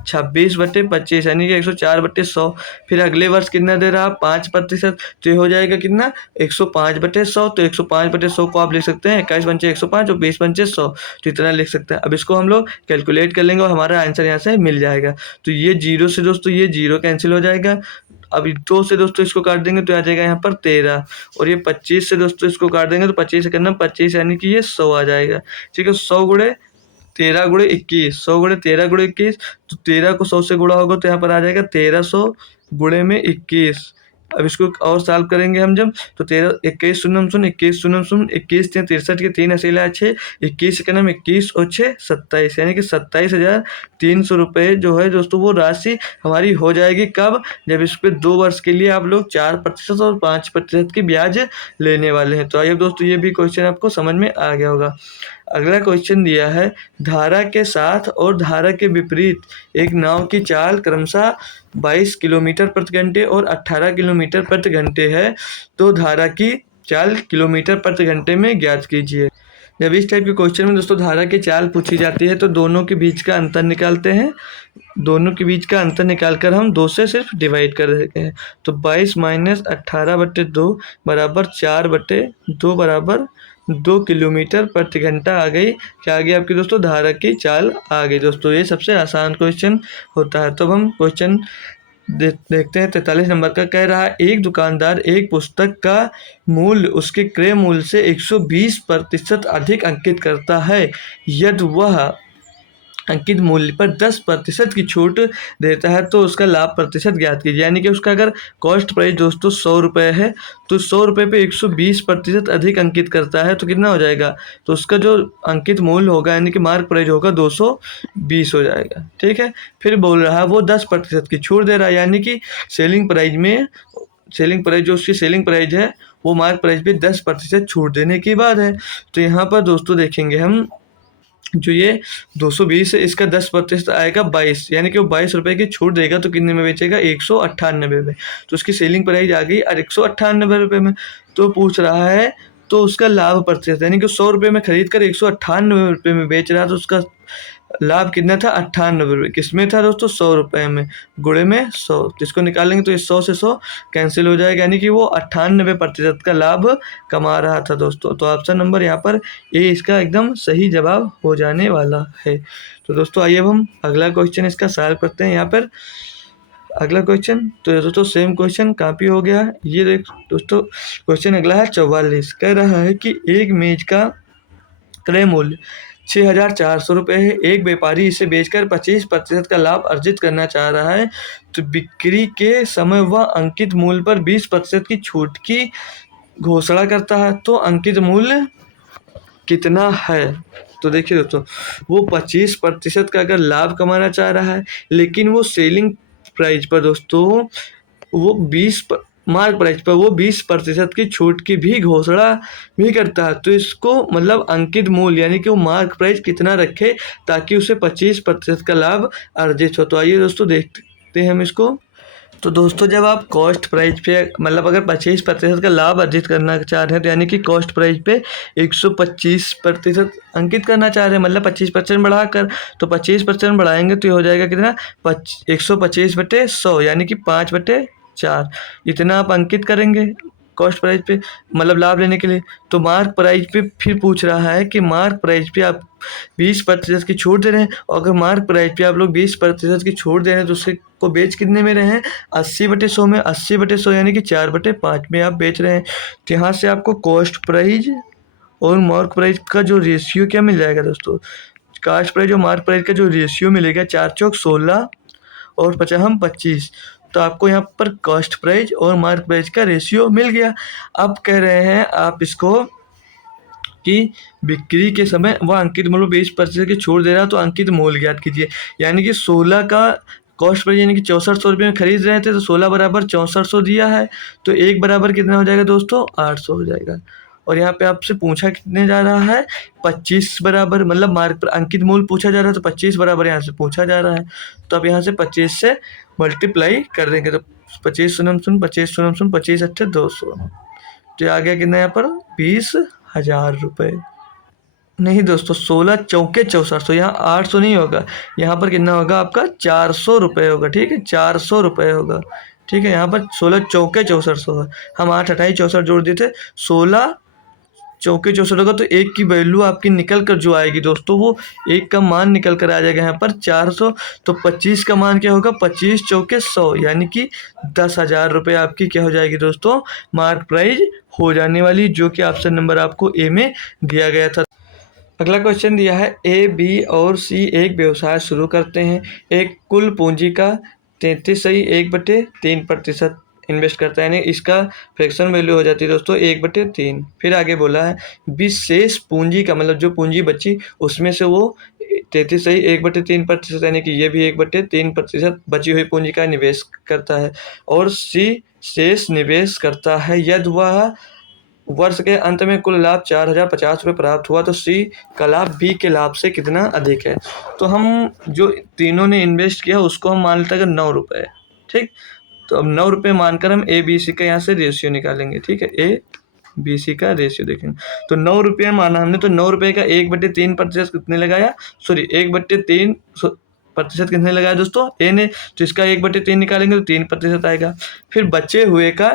26/25 यानी कि 104/100। फिर अगले वर्ष कितना दे रहा है 5%, तो ये हो जाएगा कितना 105/100। तो 105/100 को आप लिख सकते हैं 21 पंचे 105 और 20 पंचे 100, तो इतना लिख सकते हैं। अब इसको हम लोग कैलकुलेट कर लेंगे और हमारा आंसर यहाँ से मिल जाएगा। तो ये 0 से दोस्तों ये 0 कैंसिल हो जाएगा। अब 2 से दोस्तों इसको काट देंगे तो आ जाएगा यहाँ पर 13, और ये 25 से दोस्तों इसको काट देंगे तो 25 से करना 25 यानी कि ये 100 आ जाएगा। ठीक है, 100 गुणे 13 गुणे 21, 100 गुणे 13 गुणे 21, तो 13 को 100 से गुणा होगा तो यहाँ पर आ जाएगा 1300 गुणे में 21। अब इसको और सॉल्व करेंगे हम जब, तो 13 21 शून्य शून्य 21 शून्य शून्य 21 63 के 3 असीला 6, 21 के नाम 21 और 6 27, यानी कि 27,300 रुपये जो है दोस्तों वो राशि हमारी हो जाएगी। कब, जब इस पर 2 वर्ष के लिए आप लोग 4% और 5% की ब्याज लेने वाले हैं। तो आइए दोस्तों ये भी क्वेश्चन आपको समझ में आ गया होगा। अगला क्वेश्चन दिया है धारा के साथ और धारा के विपरीत एक नाव की चाल क्रमशः 22 किलोमीटर प्रति घंटे और 18 किलोमीटर प्रति घंटे है, तो धारा की चाल किलोमीटर प्रति घंटे में ज्ञात कीजिए। जब इस टाइप के क्वेश्चन में दोस्तों धारा की चाल पूछी जाती है तो दोनों के बीच का अंतर निकालते हैं। दोनों के बीच का अंतर निकालकर हम 2 से सिर्फ डिवाइड कर देते हैं। तो 22 माइनस 18/2 बराबर 4/2 बराबर 2 किलोमीटर प्रति घंटा आ गई। क्या आ गई आपकी दोस्तों? धारा की चाल आ गई दोस्तों। ये सबसे आसान क्वेश्चन होता है। तो अब हम क्वेश्चन देखते हैं। 43 नंबर का कह रहा है, एक दुकानदार एक पुस्तक का मूल्य उसके क्रय मूल्य से 120% अधिक अंकित करता है यदि वह अंकित मूल्य पर 10% की छूट देता है तो उसका लाभ प्रतिशत ज्ञात कीजिए। यानी कि उसका अगर कॉस्ट प्राइस दोस्तों 100 रुपये है तो 100 रुपये पे 120% अधिक अंकित करता है तो कितना हो जाएगा? तो उसका जो अंकित मूल्य होगा यानी कि मार्क प्राइस होगा 220 हो जाएगा। ठीक है। फिर बोल रहा है वो 10% की छूट दे रहा है, यानी कि सेलिंग प्राइस जो उसकी सेलिंग प्राइस है वो मार्क प्राइस पे 10% छूट देने की बात है। तो यहाँ पर दोस्तों देखेंगे हम, जो ये 220 है इसका 10% आएगा 22, यानी कि वो 22 रुपये की छूट देगा तो कितने में बेचेगा? 198 में। तो उसकी सेलिंग प्राइस आ गई 198 रुपये में। तो पूछ रहा है तो उसका लाभ प्रतिशत, यानी कि 100 रुपये में खरीद कर 198 रुपये में बेच रहा है तो उसका लाभ कितना था? 98 रुपये। किसमें था दोस्तों? 100 रुपये में, गुणे में 100। तो इसको निकालेंगे तो ये 100 से 100 कैंसिल हो जाएगा, यानी कि वो 98% का लाभ कमा रहा था दोस्तों। तो ऑप्शन नंबर यहाँ पर ए इसका एकदम सही जवाब हो जाने वाला है। तो दोस्तों आइए अब हम अगला क्वेश्चन इसका सॉल्व करते हैं। यहाँ पर अगला क्वेश्चन, तो दोस्तों सेम क्वेश्चन कॉपी हो गया। ये दोस्तों क्वेश्चन अगला है 44। कह रहा है कि एक मेज का क्रय मूल्य 6,400 रुपये है। एक व्यापारी इसे बेचकर 25% का लाभ अर्जित करना चाह रहा है, तो बिक्री के समय वह अंकित मूल्य पर 20% की छूट की घोषणा करता है, तो अंकित मूल्य कितना है? तो देखिए दोस्तों, वो 25% का अगर लाभ कमाना चाह रहा है, लेकिन वो सेलिंग प्राइस पर दोस्तों वो मार्क प्राइस पर वो 20% की छूट की भी घोषणा भी करता है। तो इसको मतलब अंकित मूल्य यानी कि वो मार्क प्राइस कितना रखे ताकि उसे 25% का लाभ अर्जित हो। तो आइए दोस्तों देखते हैं हम इसको। तो दोस्तों जब आप कॉस्ट प्राइस पे मतलब अगर 25% का लाभ अर्जित करना चाह रहे हैं तो यानी कि कॉस्ट प्राइस पे 125% अंकित करना चाह रहे हैं, मतलब 25% बढ़ाकर, तो 25% बढ़ाएंगे तो ये हो जाएगा कितना? 125/100 यानी कि 5/4 इतना आप अंकित करेंगे कॉस्ट प्राइस पे, मतलब लाभ लेने के लिए। तो मार्क प्राइस पे फिर पूछ रहा है कि मार्क प्राइस पे आप 20% की छूट दे रहे हैं, और अगर मार्क प्राइस पे आप लोग 20% की छूट दे रहे हैं तो उससे को बेच कितने में रहे हैं? 80/100 में। 80/100 यानी कि 4/5 में आप बेच रहे हैं। तो यहाँ से आपको कॉस्ट प्राइस और मार्क प्राइस का जो रेशियो क्या मिल जाएगा दोस्तों? कॉस्ट प्राइस और मार्क प्राइस का जो रेशियो मिलेगा 4 चौक 16 और 25। तो आपको यहाँ पर कॉस्ट प्राइस और मार्क प्राइस का रेशियो मिल गया। अब कह रहे हैं आप इसको कि बिक्री के समय वह अंकित मूल्य 20% की छूट दे रहा है तो अंकित मूल्य ज्ञात कीजिए। यानी कि 16 का कॉस्ट प्राइस यानी कि 6400 रुपये में खरीद रहे थे तो 16 बराबर 6400 दिया है, तो एक बराबर कितना हो जाएगा दोस्तों? 800 हो जाएगा। और यहाँ पे आपसे पूछा कितने जा रहा है? 25 बराबर, मतलब मार्क पर अंकित मूल्य पूछा जा रहा है तो 25 बराबर यहाँ से पूछा जा रहा है। तो अब यहाँ से 25 से मल्टीप्लाई कर देंगे तो 25 शून्य शून्य 25 शून्य शून्य 25 अट्ठे 200, तो आ गया कितना यहाँ पर? 20,000 रुपये। नहीं दोस्तों, 16 चौके 6400, यहाँ 800 नहीं होगा, यहाँ पर कितना होगा आपका? 400 रुपये होगा। ठीक है, 400 रुपये होगा। ठीक है, यहाँ पर 16 चौके 6400 है, हम 8 28 64 जोड़ दिए थे, 16 चौके 64 होगा तो एक की वैल्यू आपकी निकल कर जो आएगी दोस्तों वो एक का मान निकल कर आ जाएगा यहाँ पर 400। तो 25 का मान क्या होगा? 25 चौके 100 यानी कि 10,000 रुपये आपकी क्या हो जाएगी दोस्तों? मार्क प्राइस हो जाने वाली, जो कि ऑप्शन नंबर आपको ए में दिया गया था। अगला क्वेश्चन दिया है, ए बी और सी एक व्यवसाय शुरू करते हैं। एक कुल पूंजी का 33.1/3% इन्वेस्ट करता है, यानी इसका फ्रैक्शन वैल्यू हो जाती है दोस्तों 1/3। फिर आगे बोला है विशेष पूंजी का, मतलब जो पूंजी बची उसमें से वो 33.1/3% यानी कि ये भी 1/3% बची हुई पूंजी का निवेश करता है। और सी शेष निवेश करता है यदि वह वर्ष के अंत में कुल लाभ 4,050 रुपये प्राप्त हुआ, तो सी का लाभ बी के लाभ से कितना अधिक है? तो हम जो तीनों ने इन्वेस्ट किया उसको हम मान लेते हैं 9 रुपये। ठीक। तो अब 9 रुपये मानकर हम ए बी सी का यहाँ से रेशियो निकालेंगे, ठीक है। ए बी सी का रेशियो देखेंगे तो 9 रुपये माना हमने, तो 9 रुपये का 1/3% कितने लगाया, सॉरी 1/3 प्रतिशत कितने लगाया दोस्तों, ए ने। तो इसका 1/3 निकालेंगे तो 3% आएगा। फिर बचे हुए का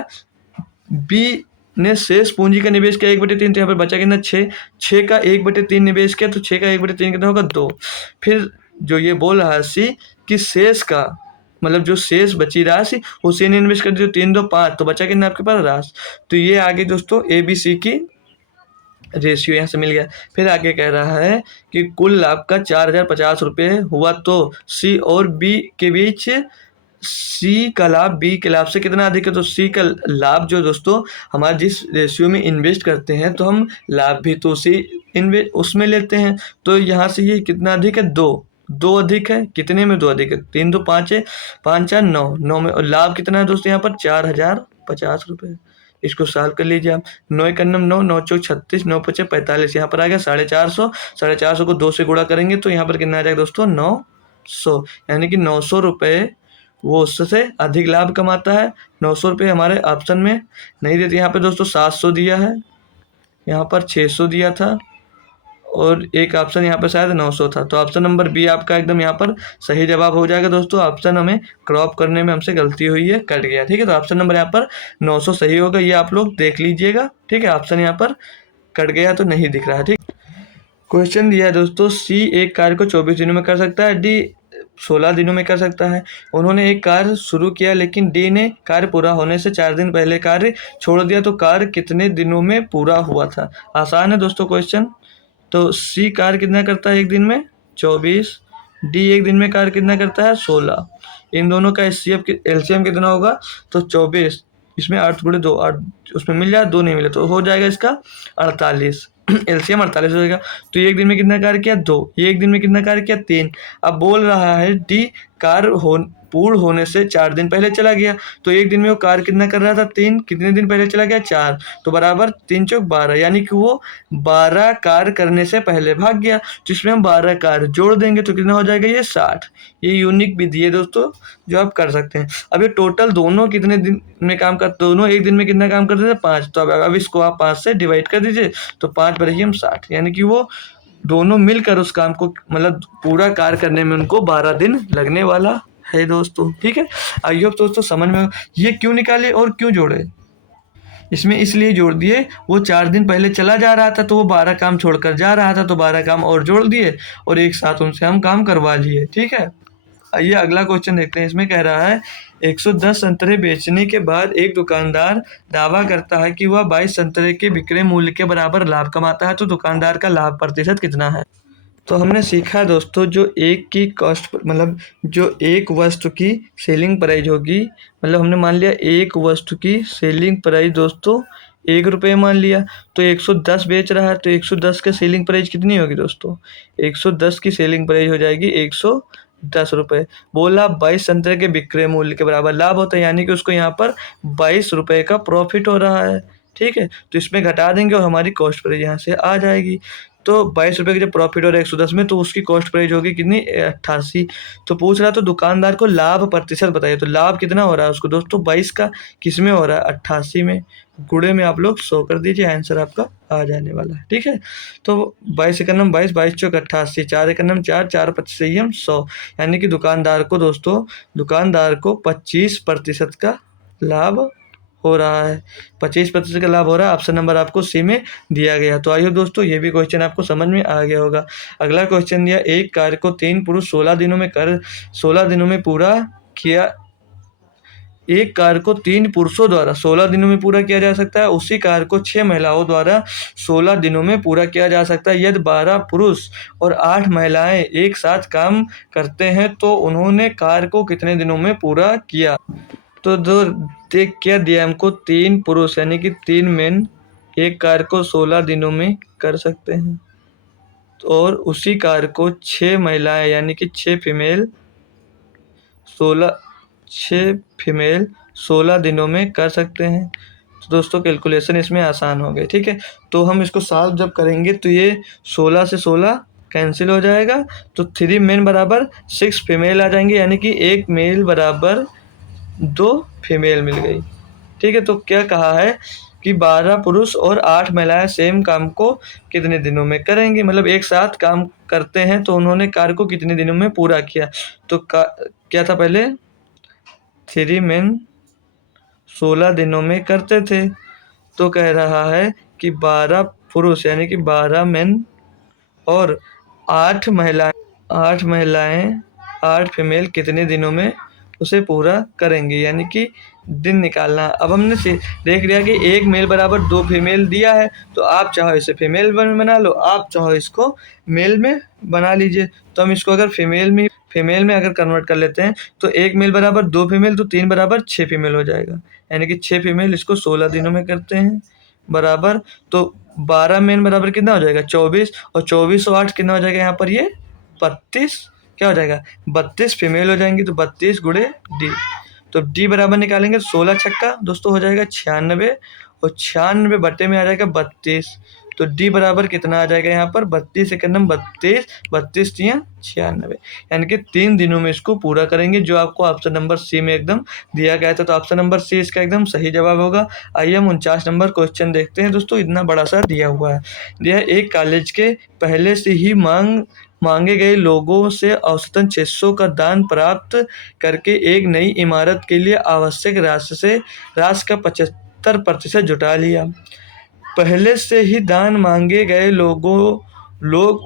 बी ने शेष पूंजी का निवेश किया 1/3, तो यहाँ पर बचा कितना 6, 6 का 1/3 निवेश किया, तो 6 का 1/3 कितना होगा 2। फिर जो ये बोल रहा है सी कि शेष का मतलब जो शेष बची राशि उसी ने इन्वेस्ट कर दी, 3 2 5, तो बचा कितना आपके पास राशि। तो ये आगे दोस्तों ए बी सी की रेशियो यहाँ से मिल गया। फिर आगे कह रहा है कि कुल लाभ का 4050 रुपये हुआ, तो सी और बी के बीच सी का लाभ बी के लाभ से कितना अधिक है। तो सी का लाभ जो दोस्तों हमारा जिस रेशियो में इन्वेस्ट करते हैं, तो हम लाभ भी तो उसी उसमें लेते हैं। तो यहाँ से ये कितना अधिक है, 2 अधिक है, कितने में 2 अधिक है, 3 2 5 है, 5 4 9, 9 में। और लाभ कितना है दोस्तों यहाँ पर 4050 रुपये। इसको सॉल्व कर लीजिए आप। 9 1 9 9 9 चौक 36, 9 5 45, यहाँ पर आ गया 450। 450 को 2 से गुणा करेंगे तो यहाँ पर कितना आ जाएगा दोस्तों 900, यानी कि 900 रुपये वो उससे अधिक लाभ कमाता है। 900 रुपये हमारे ऑप्शन में नहीं देते, यहाँ पे दोस्तों 700 दिया है, यहाँ पर 600 दिया था, और एक ऑप्शन यहाँ पर शायद 900 था। तो ऑप्शन नंबर बी आपका एकदम यहाँ पर सही जवाब हो जाएगा दोस्तों। ऑप्शन हमें क्रॉप करने में हमसे गलती हुई है, कट गया, ठीक है। तो ऑप्शन नंबर यहाँ पर 900 सही होगा, ये आप लोग देख लीजिएगा, ठीक है। ऑप्शन यहाँ पर कट गया तो नहीं दिख रहा है, ठीक। क्वेश्चन दिया है दोस्तों, सी एक कार्य को 24 दिनों में कर सकता है, डी 16 दिनों में कर सकता है। उन्होंने एक कार्य शुरू किया लेकिन डी ने कार्य पूरा होने से 4 दिन पहले कार्य छोड़ दिया, तो कार्य कितने दिनों में पूरा हुआ था। आसान है दोस्तों क्वेश्चन। तो सी कार्य कितना करता है एक दिन में 24, डी एक दिन में कार्य कितना करता है 16। इन दोनों का एलसीएम कितना होगा, तो 24, इसमें 8 गुणे 2, 8 उसमें मिल जाए, 2 नहीं मिले तो हो जाएगा इसका 48। एलसीएम 48 हो जाएगा। तो ये एक दिन में कितना कार्य किया 2, ये एक दिन में कितना कार्य किया 3। अब बोल रहा है डी कार्य पूर्ण होने से 4 दिन पहले चला गया, तो एक दिन में वो कार्य कितना कर रहा था 3, कितने दिन पहले चला गया 4, तो बराबर 3 चौक 12, यानी कि वो 12 कार्य करने से पहले भाग गया। तो इसमें हम 12 कार्य जोड़ देंगे तो कितना हो जाएगा ये 60। ये यूनिक विधि है दोस्तों जो आप कर सकते हैं। अब ये टोटल दोनों कितने दिन में काम कर, दोनों एक दिन में कितना काम करते थे 5, तो अब इसको आप 5 से डिवाइड कर दीजिए, तो 5 बराबर हम 60, यानी कि वो दोनों मिलकर उस काम को मतलब पूरा कार्य करने में उनको 12 दिन लगने वाला है दोस्तों, ठीक है। आई होप दोस्तों समझ में। ये क्यों निकाले और क्यों जोड़े, इसमें इसलिए जोड़ दिए, वो 4 दिन पहले चला जा रहा था तो वो 12 काम छोड़कर जा रहा था, तो 12 काम और जोड़ दिए और एक साथ उनसे हम काम करवा लिए, ठीक है। आइए अगला क्वेश्चन देखते हैं। इसमें कह रहा है 110 संतरे बेचने के बाद एक दुकानदार दावा करता है कि वह 22 संतरे के विक्रय मूल्य के बराबर लाभ कमाता है, तो दुकानदार का लाभ प्रतिशत कितना है। तो हमने सीखा दोस्तों, जो एक की कॉस्ट मतलब जो एक वस्तु की सेलिंग प्राइस होगी, मतलब हमने मान लिया एक वस्तु की सेलिंग प्राइस दोस्तों 1 रुपये मान लिया, तो 110 बेच रहा है, तो 110 का सेलिंग प्राइस कितनी होगी दोस्तों, 110 की सेलिंग प्राइस हो जाएगी 110 रुपये। बोला 22 संतरे के विक्रय मूल्य के बराबर लाभ होता है, यानी कि उसको यहाँ पर 22 रुपये का प्रॉफिट हो रहा है, ठीक है। तो इसमें घटा देंगे और हमारी कॉस्ट प्राइस यहाँ से आ जाएगी। तो 22 रुपये का जब प्रॉफिट हो रहा है 110 में, तो उसकी कॉस्ट प्राइस होगी कितनी 88। तो पूछ रहा तो दुकानदार को लाभ प्रतिशत बताइए, तो लाभ कितना हो रहा है उसको दोस्तों 22 का, किस में हो रहा है 88 में, गुणे में आप लोग 100 कर दीजिए, आंसर आपका आ जाने वाला है, ठीक है। तो 22 एकनम 22, 22 चौक 88, 4 एकनम 4, 4 25 100, यानी कि दुकानदार को दोस्तों 25% का लाभ हो रहा है, 25% का लाभ हो रहा है। ऑप्शन नंबर आपको सी में दिया गया। तो आइए दोस्तों ये भी क्वेश्चन आपको समझ में आ गया होगा। अगला क्वेश्चन दिया, एक कार्य को 3 पुरुष 16 दिनों में पूरा किया, एक कार्य को 3 पुरुषों द्वारा 16 दिनों में पूरा किया जा सकता है, उसी कार्य को 6 महिलाओं द्वारा 16 दिनों में पूरा किया जा सकता है। यदि 12 पुरुष और 8 महिलाएं एक साथ काम करते हैं तो उन्होंने कार्य को कितने दिनों में पूरा किया। तो देख क्या दिया हमको, 3 पुरुष यानी कि 3 मेन एक कार्य को 16 दिनों में कर सकते हैं, और उसी कार्य को 6 महिलाएं यानी कि 6 फीमेल 16 दिनों में कर सकते हैं। तो दोस्तों कैलकुलेशन इसमें आसान हो गई, ठीक है। तो हम इसको सॉल्व जब करेंगे तो ये 16 से 16 कैंसिल हो जाएगा, तो 3 मेन बराबर 6 फीमेल आ जाएंगे, यानी कि एक मेल बराबर 2 फीमेल मिल गई। ठीक है, तो क्या कहा है कि 12 पुरुष और 8 महिलाएं सेम काम को कितने दिनों में करेंगी, मतलब एक साथ काम करते हैं तो उन्होंने कार्य को कितने दिनों में पूरा किया। तो क्या था पहले, 3 मेन 16 दिनों में करते थे। तो कह रहा है कि 12 पुरुष यानी कि 12 मेन और 8 महिलाएं 8 फीमेल कितने दिनों में उसे पूरा करेंगी, यानी कि दिन निकालना। अब हमने देख लिया कि एक मेल बराबर 2 फीमेल दिया है, तो आप चाहो इसे फीमेल बना लो, आप चाहो इसको मेल में बना लीजिए। तो हम इसको अगर फीमेल में अगर कन्वर्ट कर लेते हैं तो एक मेल बराबर 2 फीमेल, तो 3 बराबर 6 फीमेल हो जाएगा, यानी कि 6 फीमेल इसको 16 दिनों में करते हैं बराबर। तो 12 मेन बराबर कितना हो जाएगा 24, और 24 और 8 कितना हो जाएगा यहाँ पर ये 32, क्या हो जाएगा 32 फीमेल हो जाएंगी, तो 32 गुणे डी। तो डी बराबर निकालेंगे तो 16 छक्का दोस्तों हो जाएगा 96, और 96 बटे में आ जाएगा 32। तो डी बराबर कितना आ जाएगा यहाँ पर 32 एकम 32, 32 तियां 96, यानी कि 3 दिनों में इसको पूरा करेंगे, जो आपको ऑप्शन नंबर सी में एकदम दिया गया था। तो ऑप्शन नंबर सी इसका एकदम सही जवाब होगा। आइए हम 49 नंबर क्वेश्चन देखते हैं दोस्तों, इतना बड़ा सा दिया हुआ है। यह एक कॉलेज के पहले से ही मांगे गए लोगों से औसतन 600 का दान प्राप्त करके एक नई इमारत के लिए आवश्यक राशि का 75% जुटा लिया। पहले से ही दान मांगे गए लोग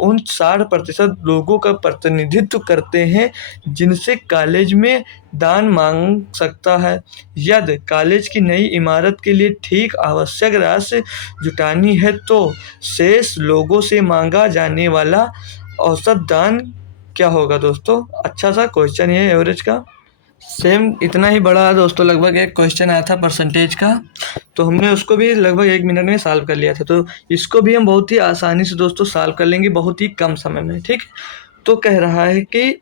उन 60% लोगों का प्रतिनिधित्व करते हैं जिनसे कॉलेज में दान मांग सकता है। यदि कॉलेज की नई इमारत के लिए ठीक आवश्यक राशि जुटानी है तो शेष लोगों से मांगा जाने वाला औसत दान क्या होगा दोस्तों। अच्छा सा क्वेश्चन है एवरेज का, सेम इतना ही बड़ा दोस्तों, लगभग एक क्वेश्चन आया था परसेंटेज का, तो हमने उसको भी लगभग 1 मिनट में सॉल्व कर लिया था। तो इसको भी हम बहुत ही आसानी से दोस्तों सॉल्व कर लेंगे, बहुत ही कम समय में। ठीक, तो कह रहा है कि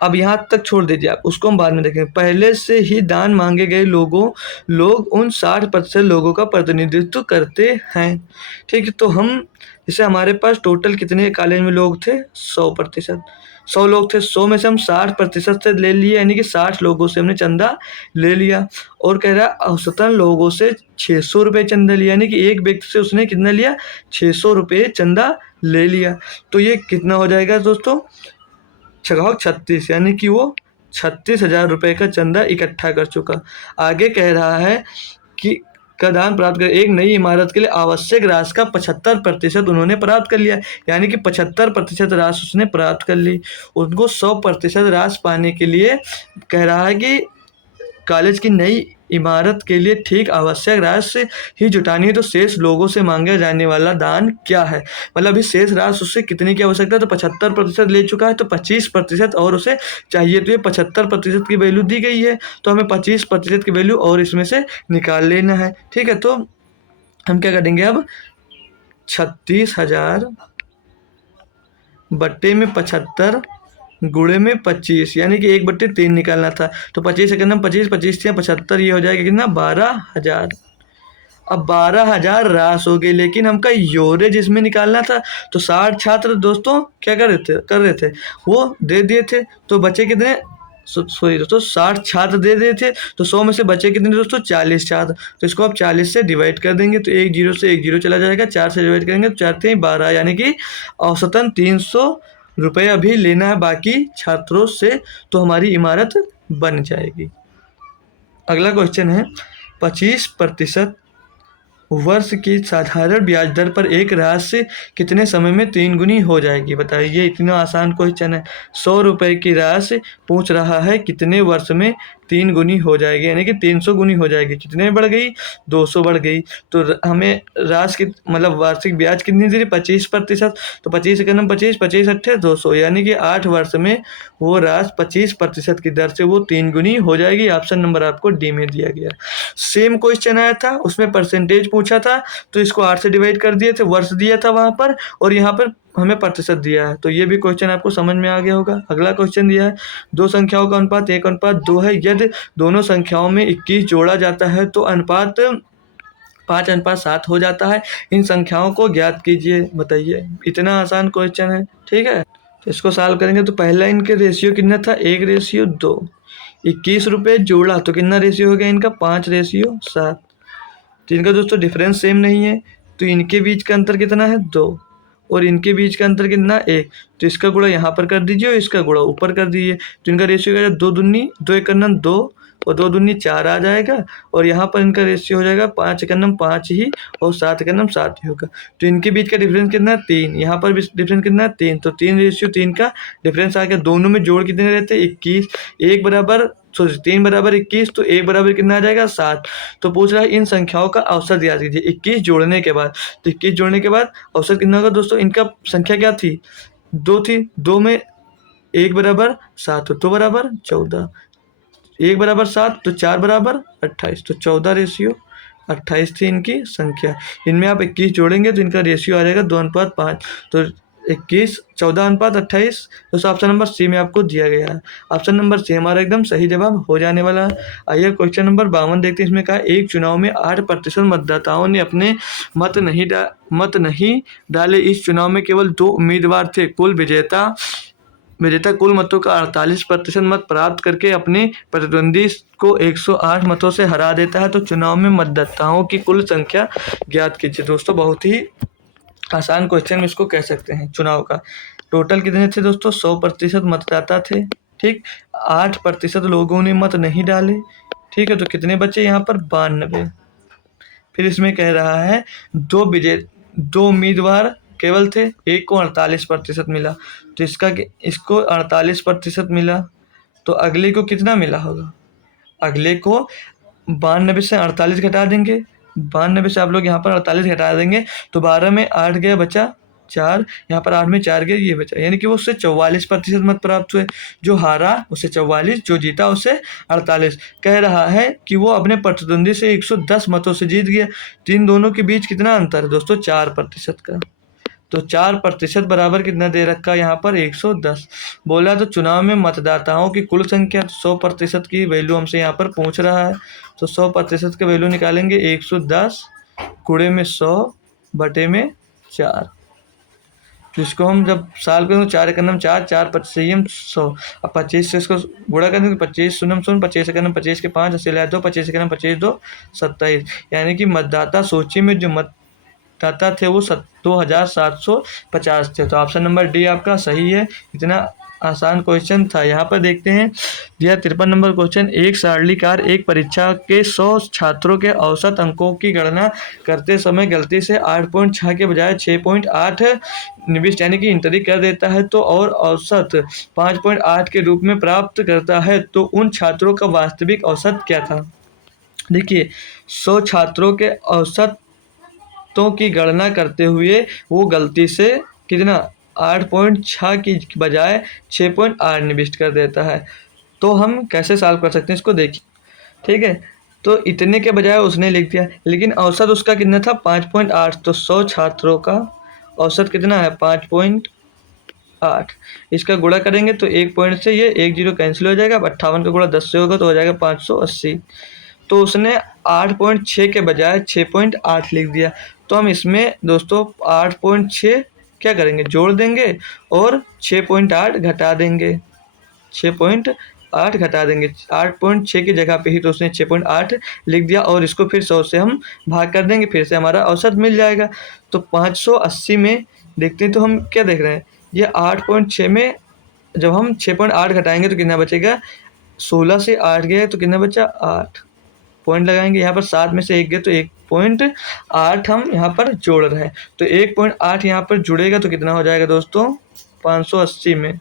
अब यहाँ तक छोड़ दीजिए आप, उसको हम बाद में देखेंगे। पहले से ही दान मांगे गए लोग उन 60% लोगों का प्रतिनिधित्व करते हैं। ठीक है, तो हम जैसे हमारे पास टोटल कितने कॉलेज में लोग थे 100%, 100 लोग थे, 100 में से हम 60% से ले लिए, यानी कि 60 लोगों से हमने चंदा ले लिया। और कह रहा है औसतन लोगों से 600 रुपये चंदा लिया, यानी कि एक व्यक्ति से उसने कितना लिया 600 रुपये चंदा ले लिया। तो ये कितना हो जाएगा दोस्तों 36, यानी कि वो 36,000 रुपये का चंदा इकट्ठा कर चुका। आगे कह रहा है कि का दान प्राप्त कर एक नई इमारत के लिए आवश्यक राशि का 75% उन्होंने प्राप्त कर लिया, यानी कि 75% राशि उसने प्राप्त कर ली। उनको 100% राशि पाने के लिए कह रहा है कि कॉलेज की नई इमारत के लिए ठीक आवश्यक राशि ही जुटानी है, तो शेष लोगों से मांगा जाने वाला दान क्या है। मतलब इस शेष राशि उससे कितनी की आवश्यकता है, तो 75% ले चुका है, तो 25% और उसे चाहिए। तो ये 75% की वैल्यू दी गई है, तो हमें 25% की वैल्यू और इसमें से निकाल लेना है। ठीक है, तो हम क्या करेंगे अब 36,000 बट्टे में 75 गुणे में 25, यानी कि 1/3 निकालना था। तो 25 एकम 25, 25 या 75, ये हो जाएगा कितना 12,000। अब 12,000 राशि हो गई, लेकिन हमका योरेज इसमें निकालना था। तो 60 छात्र दोस्तों क्या कर रहे थे वो दे दिए थे, तो बचे कितने सॉरी दोस्तों 60 छात्र दे दिए थे, तो 100 में से बचे कितने दोस्तों 40 छात्र। तो इसको आप 40 से डिवाइड कर देंगे, तो एक जीरो से एक जीरो चला जाएगा, 4 से डिवाइड करेंगे तो 4 × 12, यानी कि औसतन 300 रुपये अभी लेना है बाकी छात्रों से, तो हमारी इमारत बन जाएगी। अगला क्वेश्चन है 25% वर्ष की साधारण ब्याज दर पर एक राशि कितने समय में 3 गुनी हो जाएगी, बताइए। इतना आसान क्वेश्चन है। 100 रुपये की राशि पूछ रहा है कितने वर्ष में 3 गुनी हो जाएगी, यानी कि 300 गुनी हो जाएगी। कितने बढ़ गई 200 बढ़ गई। तो हमें राशि की मतलब वार्षिक ब्याज कितनी दे रही 25%, तो 25 एकम 25, 25 अट्ठे 200, यानी कि 8 वर्ष में वो राशि 25% की दर से वो 3 गुनी हो जाएगी। ऑप्शन नंबर आपको डी में दिया गया। सेम क्वेश्चन आया था, उसमें परसेंटेज पूछा था, तो इसको 8 से डिवाइड कर दिए थे, वर्ष दिया था वहाँ पर, और यहाँ पर हमें प्रतिशत दिया है। तो ये भी क्वेश्चन आपको समझ में आ गया होगा। अगला क्वेश्चन दिया है 2 संख्याओं का अनुपात 1:2 है। यदि दोनों संख्याओं में 21 जोड़ा जाता है तो अनुपात 5:7 हो जाता है। इन संख्याओं को ज्ञात कीजिए, बताइए। इतना आसान क्वेश्चन है। ठीक है, तो इसको सॉल्व करेंगे तो पहला इनके रेशियो कितना था 1:2, ₹21 जोड़ा तो कितना रेशियो हो गया इनका 5:7। तो इनका दोस्तों डिफरेंस सेम नहीं है, तो इनके बीच का अंतर कितना है 2 और इनके बीच का अंतर कितना 1। तो इसका गुणा यहाँ पर कर दीजिए और इसका गुणा ऊपर कर दीजिए। तो इनका रेशियो क्या है 2 दूनी 2 एक नम 2 और 2 दूनी 4 आ जाएगा और यहाँ पर इनका रेशियो हो जाएगा 5 एक नम 5 ही और 7 एक नम 7 ही होगा। तो इनके बीच का डिफरेंस कितना है 3, यहाँ पर भी डिफरेंस कितना है 3, तो 3:3 का डिफरेंस आ गया। दोनों में जोड़ कितने रहते हैं 21, 1 बराबर 3 बराबर 21, तो 1 बराबर कितना आ जाएगा 7। तो पूछ रहा है इन संख्याओं का औसत याद कीजिए 21 जोड़ने के बाद। तो 21 जोड़ने के बाद औसत कितना होगा दोस्तों, इनका संख्या क्या थी 2 थी, 2 में 1 बराबर 7 तो 2 बराबर 14, 1 बराबर 7 तो 4 बराबर 28, तो 14:28 थी इनकी संख्या। इनमें आप 21 जोड़ेंगे तो इनका रेशियो आ जाएगा 2:5। तो 21 14:28 दोस्तों ऑप्शन नंबर सी में आपको दिया गया है। ऑप्शन नंबर सी हमारा एकदम सही जवाब हो जाने वाला है। आइए क्वेश्चन नंबर 52 देखते हैं। इसमें कहा एक चुनाव में 8% मतदाताओं ने अपने मत नहीं डाले। इस चुनाव में केवल 2 उम्मीदवार थे। कुल विजेता कुल मतों का 48% मत प्राप्त करके अपने प्रतिद्वंदी को 108 मतों से हरा देता है। तो चुनाव में मतदाताओं की कुल संख्या ज्ञात कीजिए। दोस्तों बहुत ही आसान क्वेश्चन में इसको कह सकते हैं। चुनाव का टोटल कितने थे दोस्तों, 100% मतदाता थे, ठीक। 8% लोगों ने मत नहीं डाले, ठीक है। तो कितने बचे यहाँ पर 92। फिर इसमें कह रहा है 2 उम्मीदवार केवल थे, एक को 48% मिला। तो इसको 48% मिला, तो अगले को कितना मिला होगा, अगले को 92 से 48 घटा देंगे। 92 से आप लोग यहाँ पर 48 घटा देंगे तो 12 में 8 गया बचा 4, यहाँ पर 8 में 4 गया ये बचा, यानी कि वो उससे 44% मत प्राप्त हुए। जो हारा उसे 44, जो जीता उसे 48। कह रहा है कि वो अपने प्रतिद्वंदी से 110 मतों से जीत गया। तो इन दोनों के बीच कितना अंतर है दोस्तों, 4% का। तो 4% बराबर कितना दे रखा है यहाँ पर 110। बोला तो चुनाव में मतदाताओं की कुल संख्या 100% की वैल्यू हमसे यहाँ पर पूछ रहा है। तो 100% का वैल्यू निकालेंगे 110 गुणे में 100 बटे में 4। तो इसको हम जब साल करेंगे 4 एक नम 4, 4 25 100। अब 25 से इसको गुणा कर देंगे 25 शून्य 25 एक नम 25 के 5 अस्सी लाए 2 25 एक नम 25 2 27, यानी कि मतदाता सूची में जो मतदाता थे वो 2750 थे। तो ऑप्शन नंबर डी आपका सही है। इतना आसान क्वेश्चन था। यहाँ पर देखते हैं दिया 53 नंबर क्वेश्चन। एक सारणीकार एक परीक्षा के 100 छात्रों के औसत अंकों की गणना करते समय गलती से 8.6 के बजाय 6.8 निविष्ट यानी कि इंटरी कर देता है तो और औसत 5.8 के रूप में प्राप्त करता है, तो उन छात्रों का वास्तविक औसत क्या था। देखिए 100 छात्रों के औसतों की गणना करते हुए वो गलती से कितना 8.6 की बजाय 6.8 निविष्ट कर देता है। तो हम कैसे सॉल्व कर सकते हैं इसको देखिए, ठीक है। तो इतने के बजाय उसने लिख दिया, लेकिन औसत उसका कितना था 5.8। तो 100 छात्रों का औसत कितना है 5.8। इसका गुणा करेंगे तो 1 पॉइंट से ये 1 0 कैंसिल हो जाएगा। 58 का गुणा 10 से होगा तो हो जाएगा 580। तो उसने 8.6 के बजाय 6.8 लिख दिया। तो हम इसमें दोस्तों 8.6 क्या करेंगे जोड़ देंगे और 6.8 घटा देंगे, 6.8 घटा देंगे। 8.6 की जगह पे ही तो उसने 6.8 लिख दिया और इसको फिर 100 से हम भाग कर देंगे, फिर से हमारा औसत मिल जाएगा। तो 580 में देखते हैं तो हम क्या देख रहे हैं, ये 8.6 में जब हम 6.8 घटाएंगे तो कितना बचेगा, 16 से 8 गया तो कितना बचा 8 पॉइंट लगाएंगे। यहाँ पर 7 में से 1 गया तो 1.8 हम यहाँ पर जोड़ रहे हैं। तो 1.8 यहाँ पर जुड़ेगा तो कितना हो जाएगा दोस्तों 580 में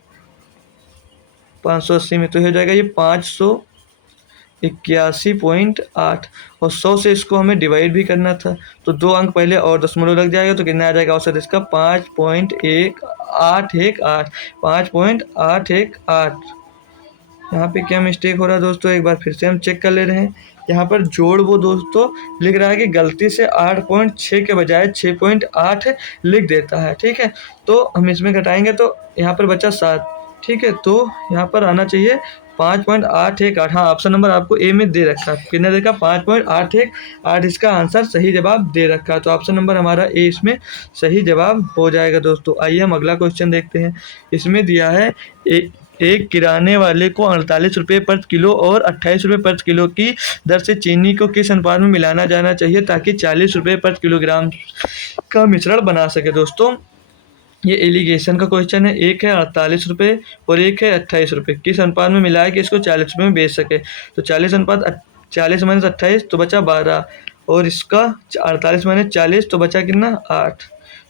तो हो जाएगा ये 581.8 और 100 से इसको हमें डिवाइड भी करना था तो 2 अंक पहले और दशमलव लग जाएगा तो कितना आ जाएगा औसत इसका 5.818। यहाँ पे क्या मिस्टेक हो रहा है दोस्तों, एक बार फिर से हम चेक कर ले रहे हैं। यहाँ पर जोड़ वो दोस्तों लिख रहा है कि गलती से 8.6 के बजाय 6.8 लिख देता है, ठीक है। तो हम इसमें घटाएंगे तो यहाँ पर बचा 7, ठीक है। तो यहाँ पर आना चाहिए 5.818। हाँ ऑप्शन नंबर आपको ए में दे रखा है, कितना देखा 5.818 इसका आंसर सही जवाब दे रखा है। तो ऑप्शन नंबर हमारा ए इसमें सही जवाब हो जाएगा दोस्तों। आइए हम अगला क्वेश्चन देखते हैं। इसमें दिया है एक किराने वाले को 48 रुपये पर किलो और 28 रुपये पर किलो की दर से चीनी को किस अनुपात में मिलाना जाना चाहिए ताकि 40 रुपये पर किलोग्राम का मिश्रण बना सके। दोस्तों ये एलिगेशन का क्वेश्चन है। एक है 48 रुपये और एक है 28 रुपये, किस अनुपात में मिलाया कि इसको 40 रुपये में बेच सके। तो 40 अनुपात 40 माइनस 28 तो बचा 12, और इसका 48 माइनस 40 तो बचा कितना 8।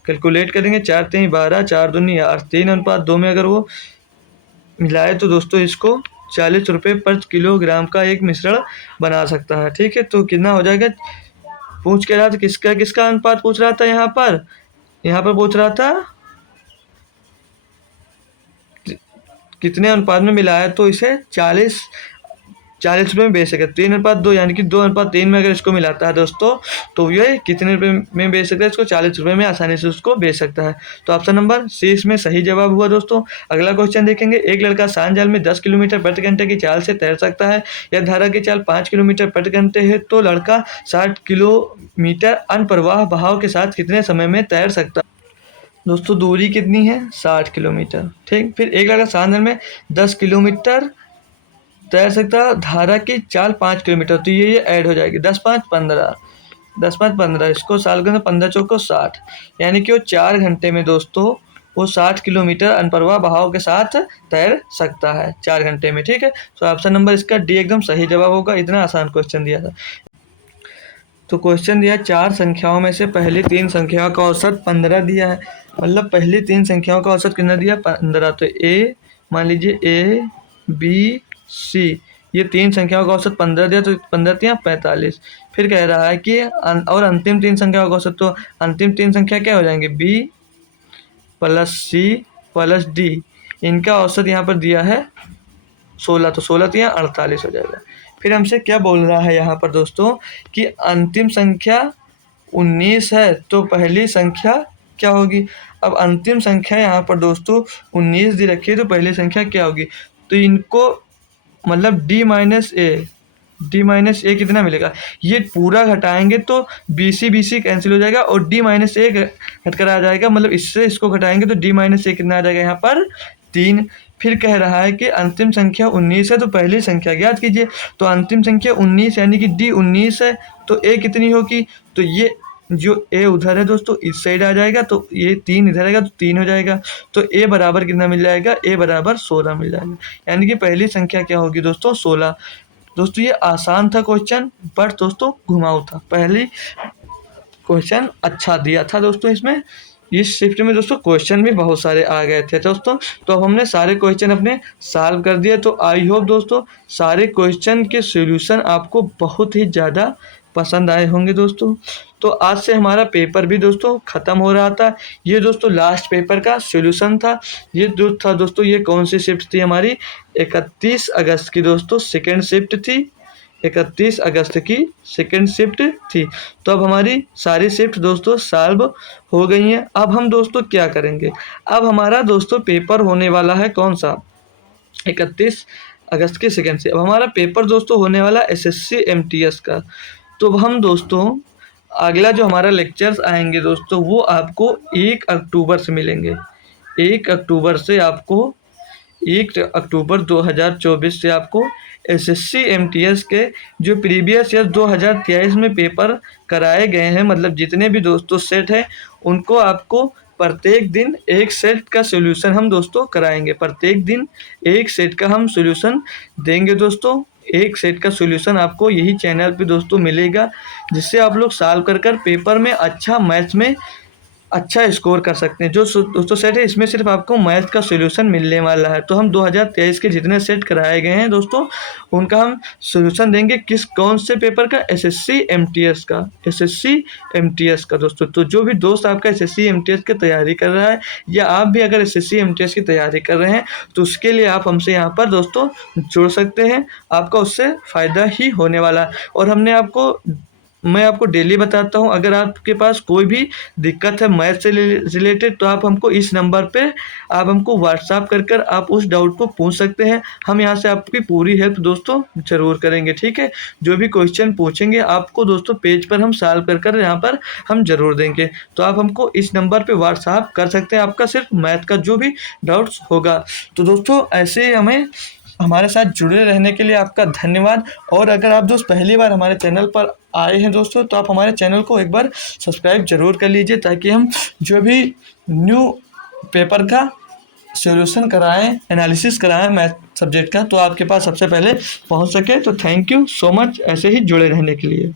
कैलकुलेट करेंगे, 4 3 12, 4 दूनी 8, 3:2 में अगर वो मिलाए तो दोस्तों इसको 40 रुपये पर किलोग्राम का एक मिश्रण बना सकता है। ठीक है, तो कितना हो जाएगा, पूछ के रहा था किसका किसका अनुपात पूछ रहा था, यहाँ पर पूछ रहा था कितने अनुपात में मिलाया तो इसे 40 रुपये में बेच सके। 3:2 यानी कि 2:3 में अगर इसको मिलाता है दोस्तों तो ये कितने रुपये में बेच सकता है, इसको 40 रुपये में आसानी से उसको बेच सकता है। तो ऑप्शन नंबर सी इसमें सही जवाब हुआ। दोस्तों अगला क्वेश्चन देखेंगे। एक लड़का सांड जाल में 10 किलोमीटर प्रति घंटे की चाल से तैर सकता है। यह धारा की चाल 5 किलोमीटर प्रति घंटे है तो लड़का 60 किलोमीटर अनप्रवाह बहाव के साथ कितने समय में तैर सकता है। दोस्तों दूरी कितनी है, 60 किलोमीटर। ठीक, फिर एक लड़का सांड जाल में 10 किलोमीटर तैर सकता है, धारा की चाल 5 किलोमीटर, तो ये ऐड हो जाएगी 10 5 15, 10 5 15, इसको साल के 15 चौको 60, यानी कि वो 4 घंटे में दोस्तों वो 60 किलोमीटर अनप्रवाह बहाव के साथ तैर सकता है 4 घंटे में। ठीक है, तो ऑप्शन नंबर इसका डी एकदम सही जवाब होगा। इतना आसान क्वेश्चन दिया था। तो क्वेश्चन दिया 4 संख्याओं में से पहली 3 संख्याओं का औसत 15 दिया है, मतलब पहली 3 संख्याओं का औसत कितना दिया 15। तो ए मान लीजिए ए बी सी, ये 3 संख्याओं का औसत 15 दिया, तो 15 या 45। फिर कह रहा है कि और अंतिम 3 संख्याओं का औसत, तो अंतिम 3 संख्या क्या हो जाएंगे, B plus C plus D, इनका औसत यहाँ पर दिया है 16, तो 16 या 48 हो जाएगा। फिर हमसे क्या बोल रहा है यहाँ पर दोस्तों कि अंतिम संख्या 19 है तो पहली संख्या क्या होगी। अब अंतिम संख्या यहाँ पर दोस्तों 19 दी रखी है तो पहली संख्या क्या होगी, तो इनको मतलब डी माइनस ए कितना मिलेगा, ये पूरा घटाएंगे तो बी सी कैंसिल हो जाएगा और डी माइनस ए घट कर आ जाएगा, मतलब इससे इसको घटाएंगे तो डी माइनस ए कितना आ जाएगा यहाँ पर 3। फिर कह रहा है कि अंतिम संख्या 19 है तो पहली संख्या ज्ञात कीजिए। तो अंतिम संख्या 19 यानी कि डी 19 है तो ए कितनी होगी, तो ये जो ए उधर है दोस्तों इस साइड आ जाएगा, तो ये 3 इधर आएगा तो 3 हो जाएगा, तो ए बराबर कितना मिल जाएगा, ए बराबर 16 मिल जाएगा, यानी कि पहली संख्या क्या होगी दोस्तों 16। दोस्तों ये आसान था क्वेश्चन, बट दोस्तों घुमाऊ था। पहली क्वेश्चन अच्छा दिया था दोस्तों, इसमें इस शिफ्ट में दोस्तों क्वेश्चन भी बहुत सारे आ गए थे दोस्तों। तो अब हमने सारे क्वेश्चन अपने सॉल्व कर दिए। तो आई होप दोस्तों सारे क्वेश्चन के सॉल्यूशन आपको बहुत ही ज़्यादा पसंद आए होंगे दोस्तों। तो आज से हमारा पेपर भी दोस्तों ख़त्म हो रहा था। ये दोस्तों लास्ट पेपर का सॉल्यूशन था। ये जो था दोस्तों, ये कौन सी शिफ्ट थी हमारी, 31 अगस्त की दोस्तों सेकेंड शिफ्ट थी, 31 अगस्त की सेकेंड शिफ्ट थी। तो अब हमारी सारी शिफ्ट दोस्तों सॉल्व हो गई हैं। अब हम दोस्तों क्या करेंगे, अब हमारा दोस्तों पेपर होने वाला है कौन सा, 31 अगस्त के सेकेंड से। अब हमारा पेपर दोस्तों होने वाला एसएससी एमटीएस का। तो अब हम दोस्तों अगला जो हमारा लेक्चर्स आएंगे दोस्तों वो आपको 1 अक्टूबर से मिलेंगे। 1 अक्टूबर से आपको 1 अक्टूबर 2024 से आपको एसएससी एमटीएस के जो प्रीवियस ईयर 2023 में पेपर कराए गए हैं, मतलब जितने भी दोस्तों सेट हैं उनको आपको प्रत्येक दिन एक सेट का सॉल्यूशन हम दोस्तों कराएंगे। प्रत्येक दिन एक सेट का हम सॉल्यूशन देंगे दोस्तों। एक सेट का सॉल्यूशन आपको यही चैनल पे दोस्तों मिलेगा, जिससे आप लोग सॉल्व कर पेपर में अच्छा मैथ्स में अच्छा स्कोर कर सकते हैं। जो दोस्तों सेट है इसमें सिर्फ आपको मैथ का सॉल्यूशन मिलने वाला है। तो हम 2023 के जितने सेट कराए गए हैं दोस्तों उनका हम सॉल्यूशन देंगे। किस कौन से पेपर का, एसएससी एमटीएस का, एसएससी एमटीएस का दोस्तों। तो जो भी दोस्त आपका एसएससी एमटीएस की तैयारी कर रहा है या आप भी अगर एसएससी एमटीएस की तैयारी कर रहे हैं तो उसके लिए आप हमसे यहाँ पर दोस्तों जुड़ सकते हैं, आपका उससे फ़ायदा ही होने वाला है। और हमने आपको मैं आपको डेली बताता हूँ। अगर आपके पास कोई भी दिक्कत है मैथ से रिलेटेड तो आप हमको इस नंबर पे आप हमको व्हाट्सएप कर आप उस डाउट को पूछ सकते हैं। हम यहाँ से आपकी पूरी हेल्प दोस्तों ज़रूर करेंगे, ठीक है। जो भी क्वेश्चन पूछेंगे आपको दोस्तों पेज पर हम सॉल्व कर यहाँ पर हम ज़रूर देंगे। तो आप हमको इस नंबर पे व्हाट्सएप कर सकते हैं, आपका सिर्फ मैथ का जो भी डाउट्स होगा। तो दोस्तों ऐसे हमें हमारे साथ जुड़े रहने के लिए आपका धन्यवाद। और अगर आप दोस्त पहली बार हमारे चैनल पर आए हैं दोस्तों तो आप हमारे चैनल को एक बार सब्सक्राइब ज़रूर कर लीजिए, ताकि हम जो भी न्यू पेपर का सॉल्यूशन कराएं, एनालिसिस कराएं मैथ सब्जेक्ट का, तो आपके पास सबसे पहले पहुंच सके। तो थैंक यू सो मच ऐसे ही जुड़े रहने के लिए।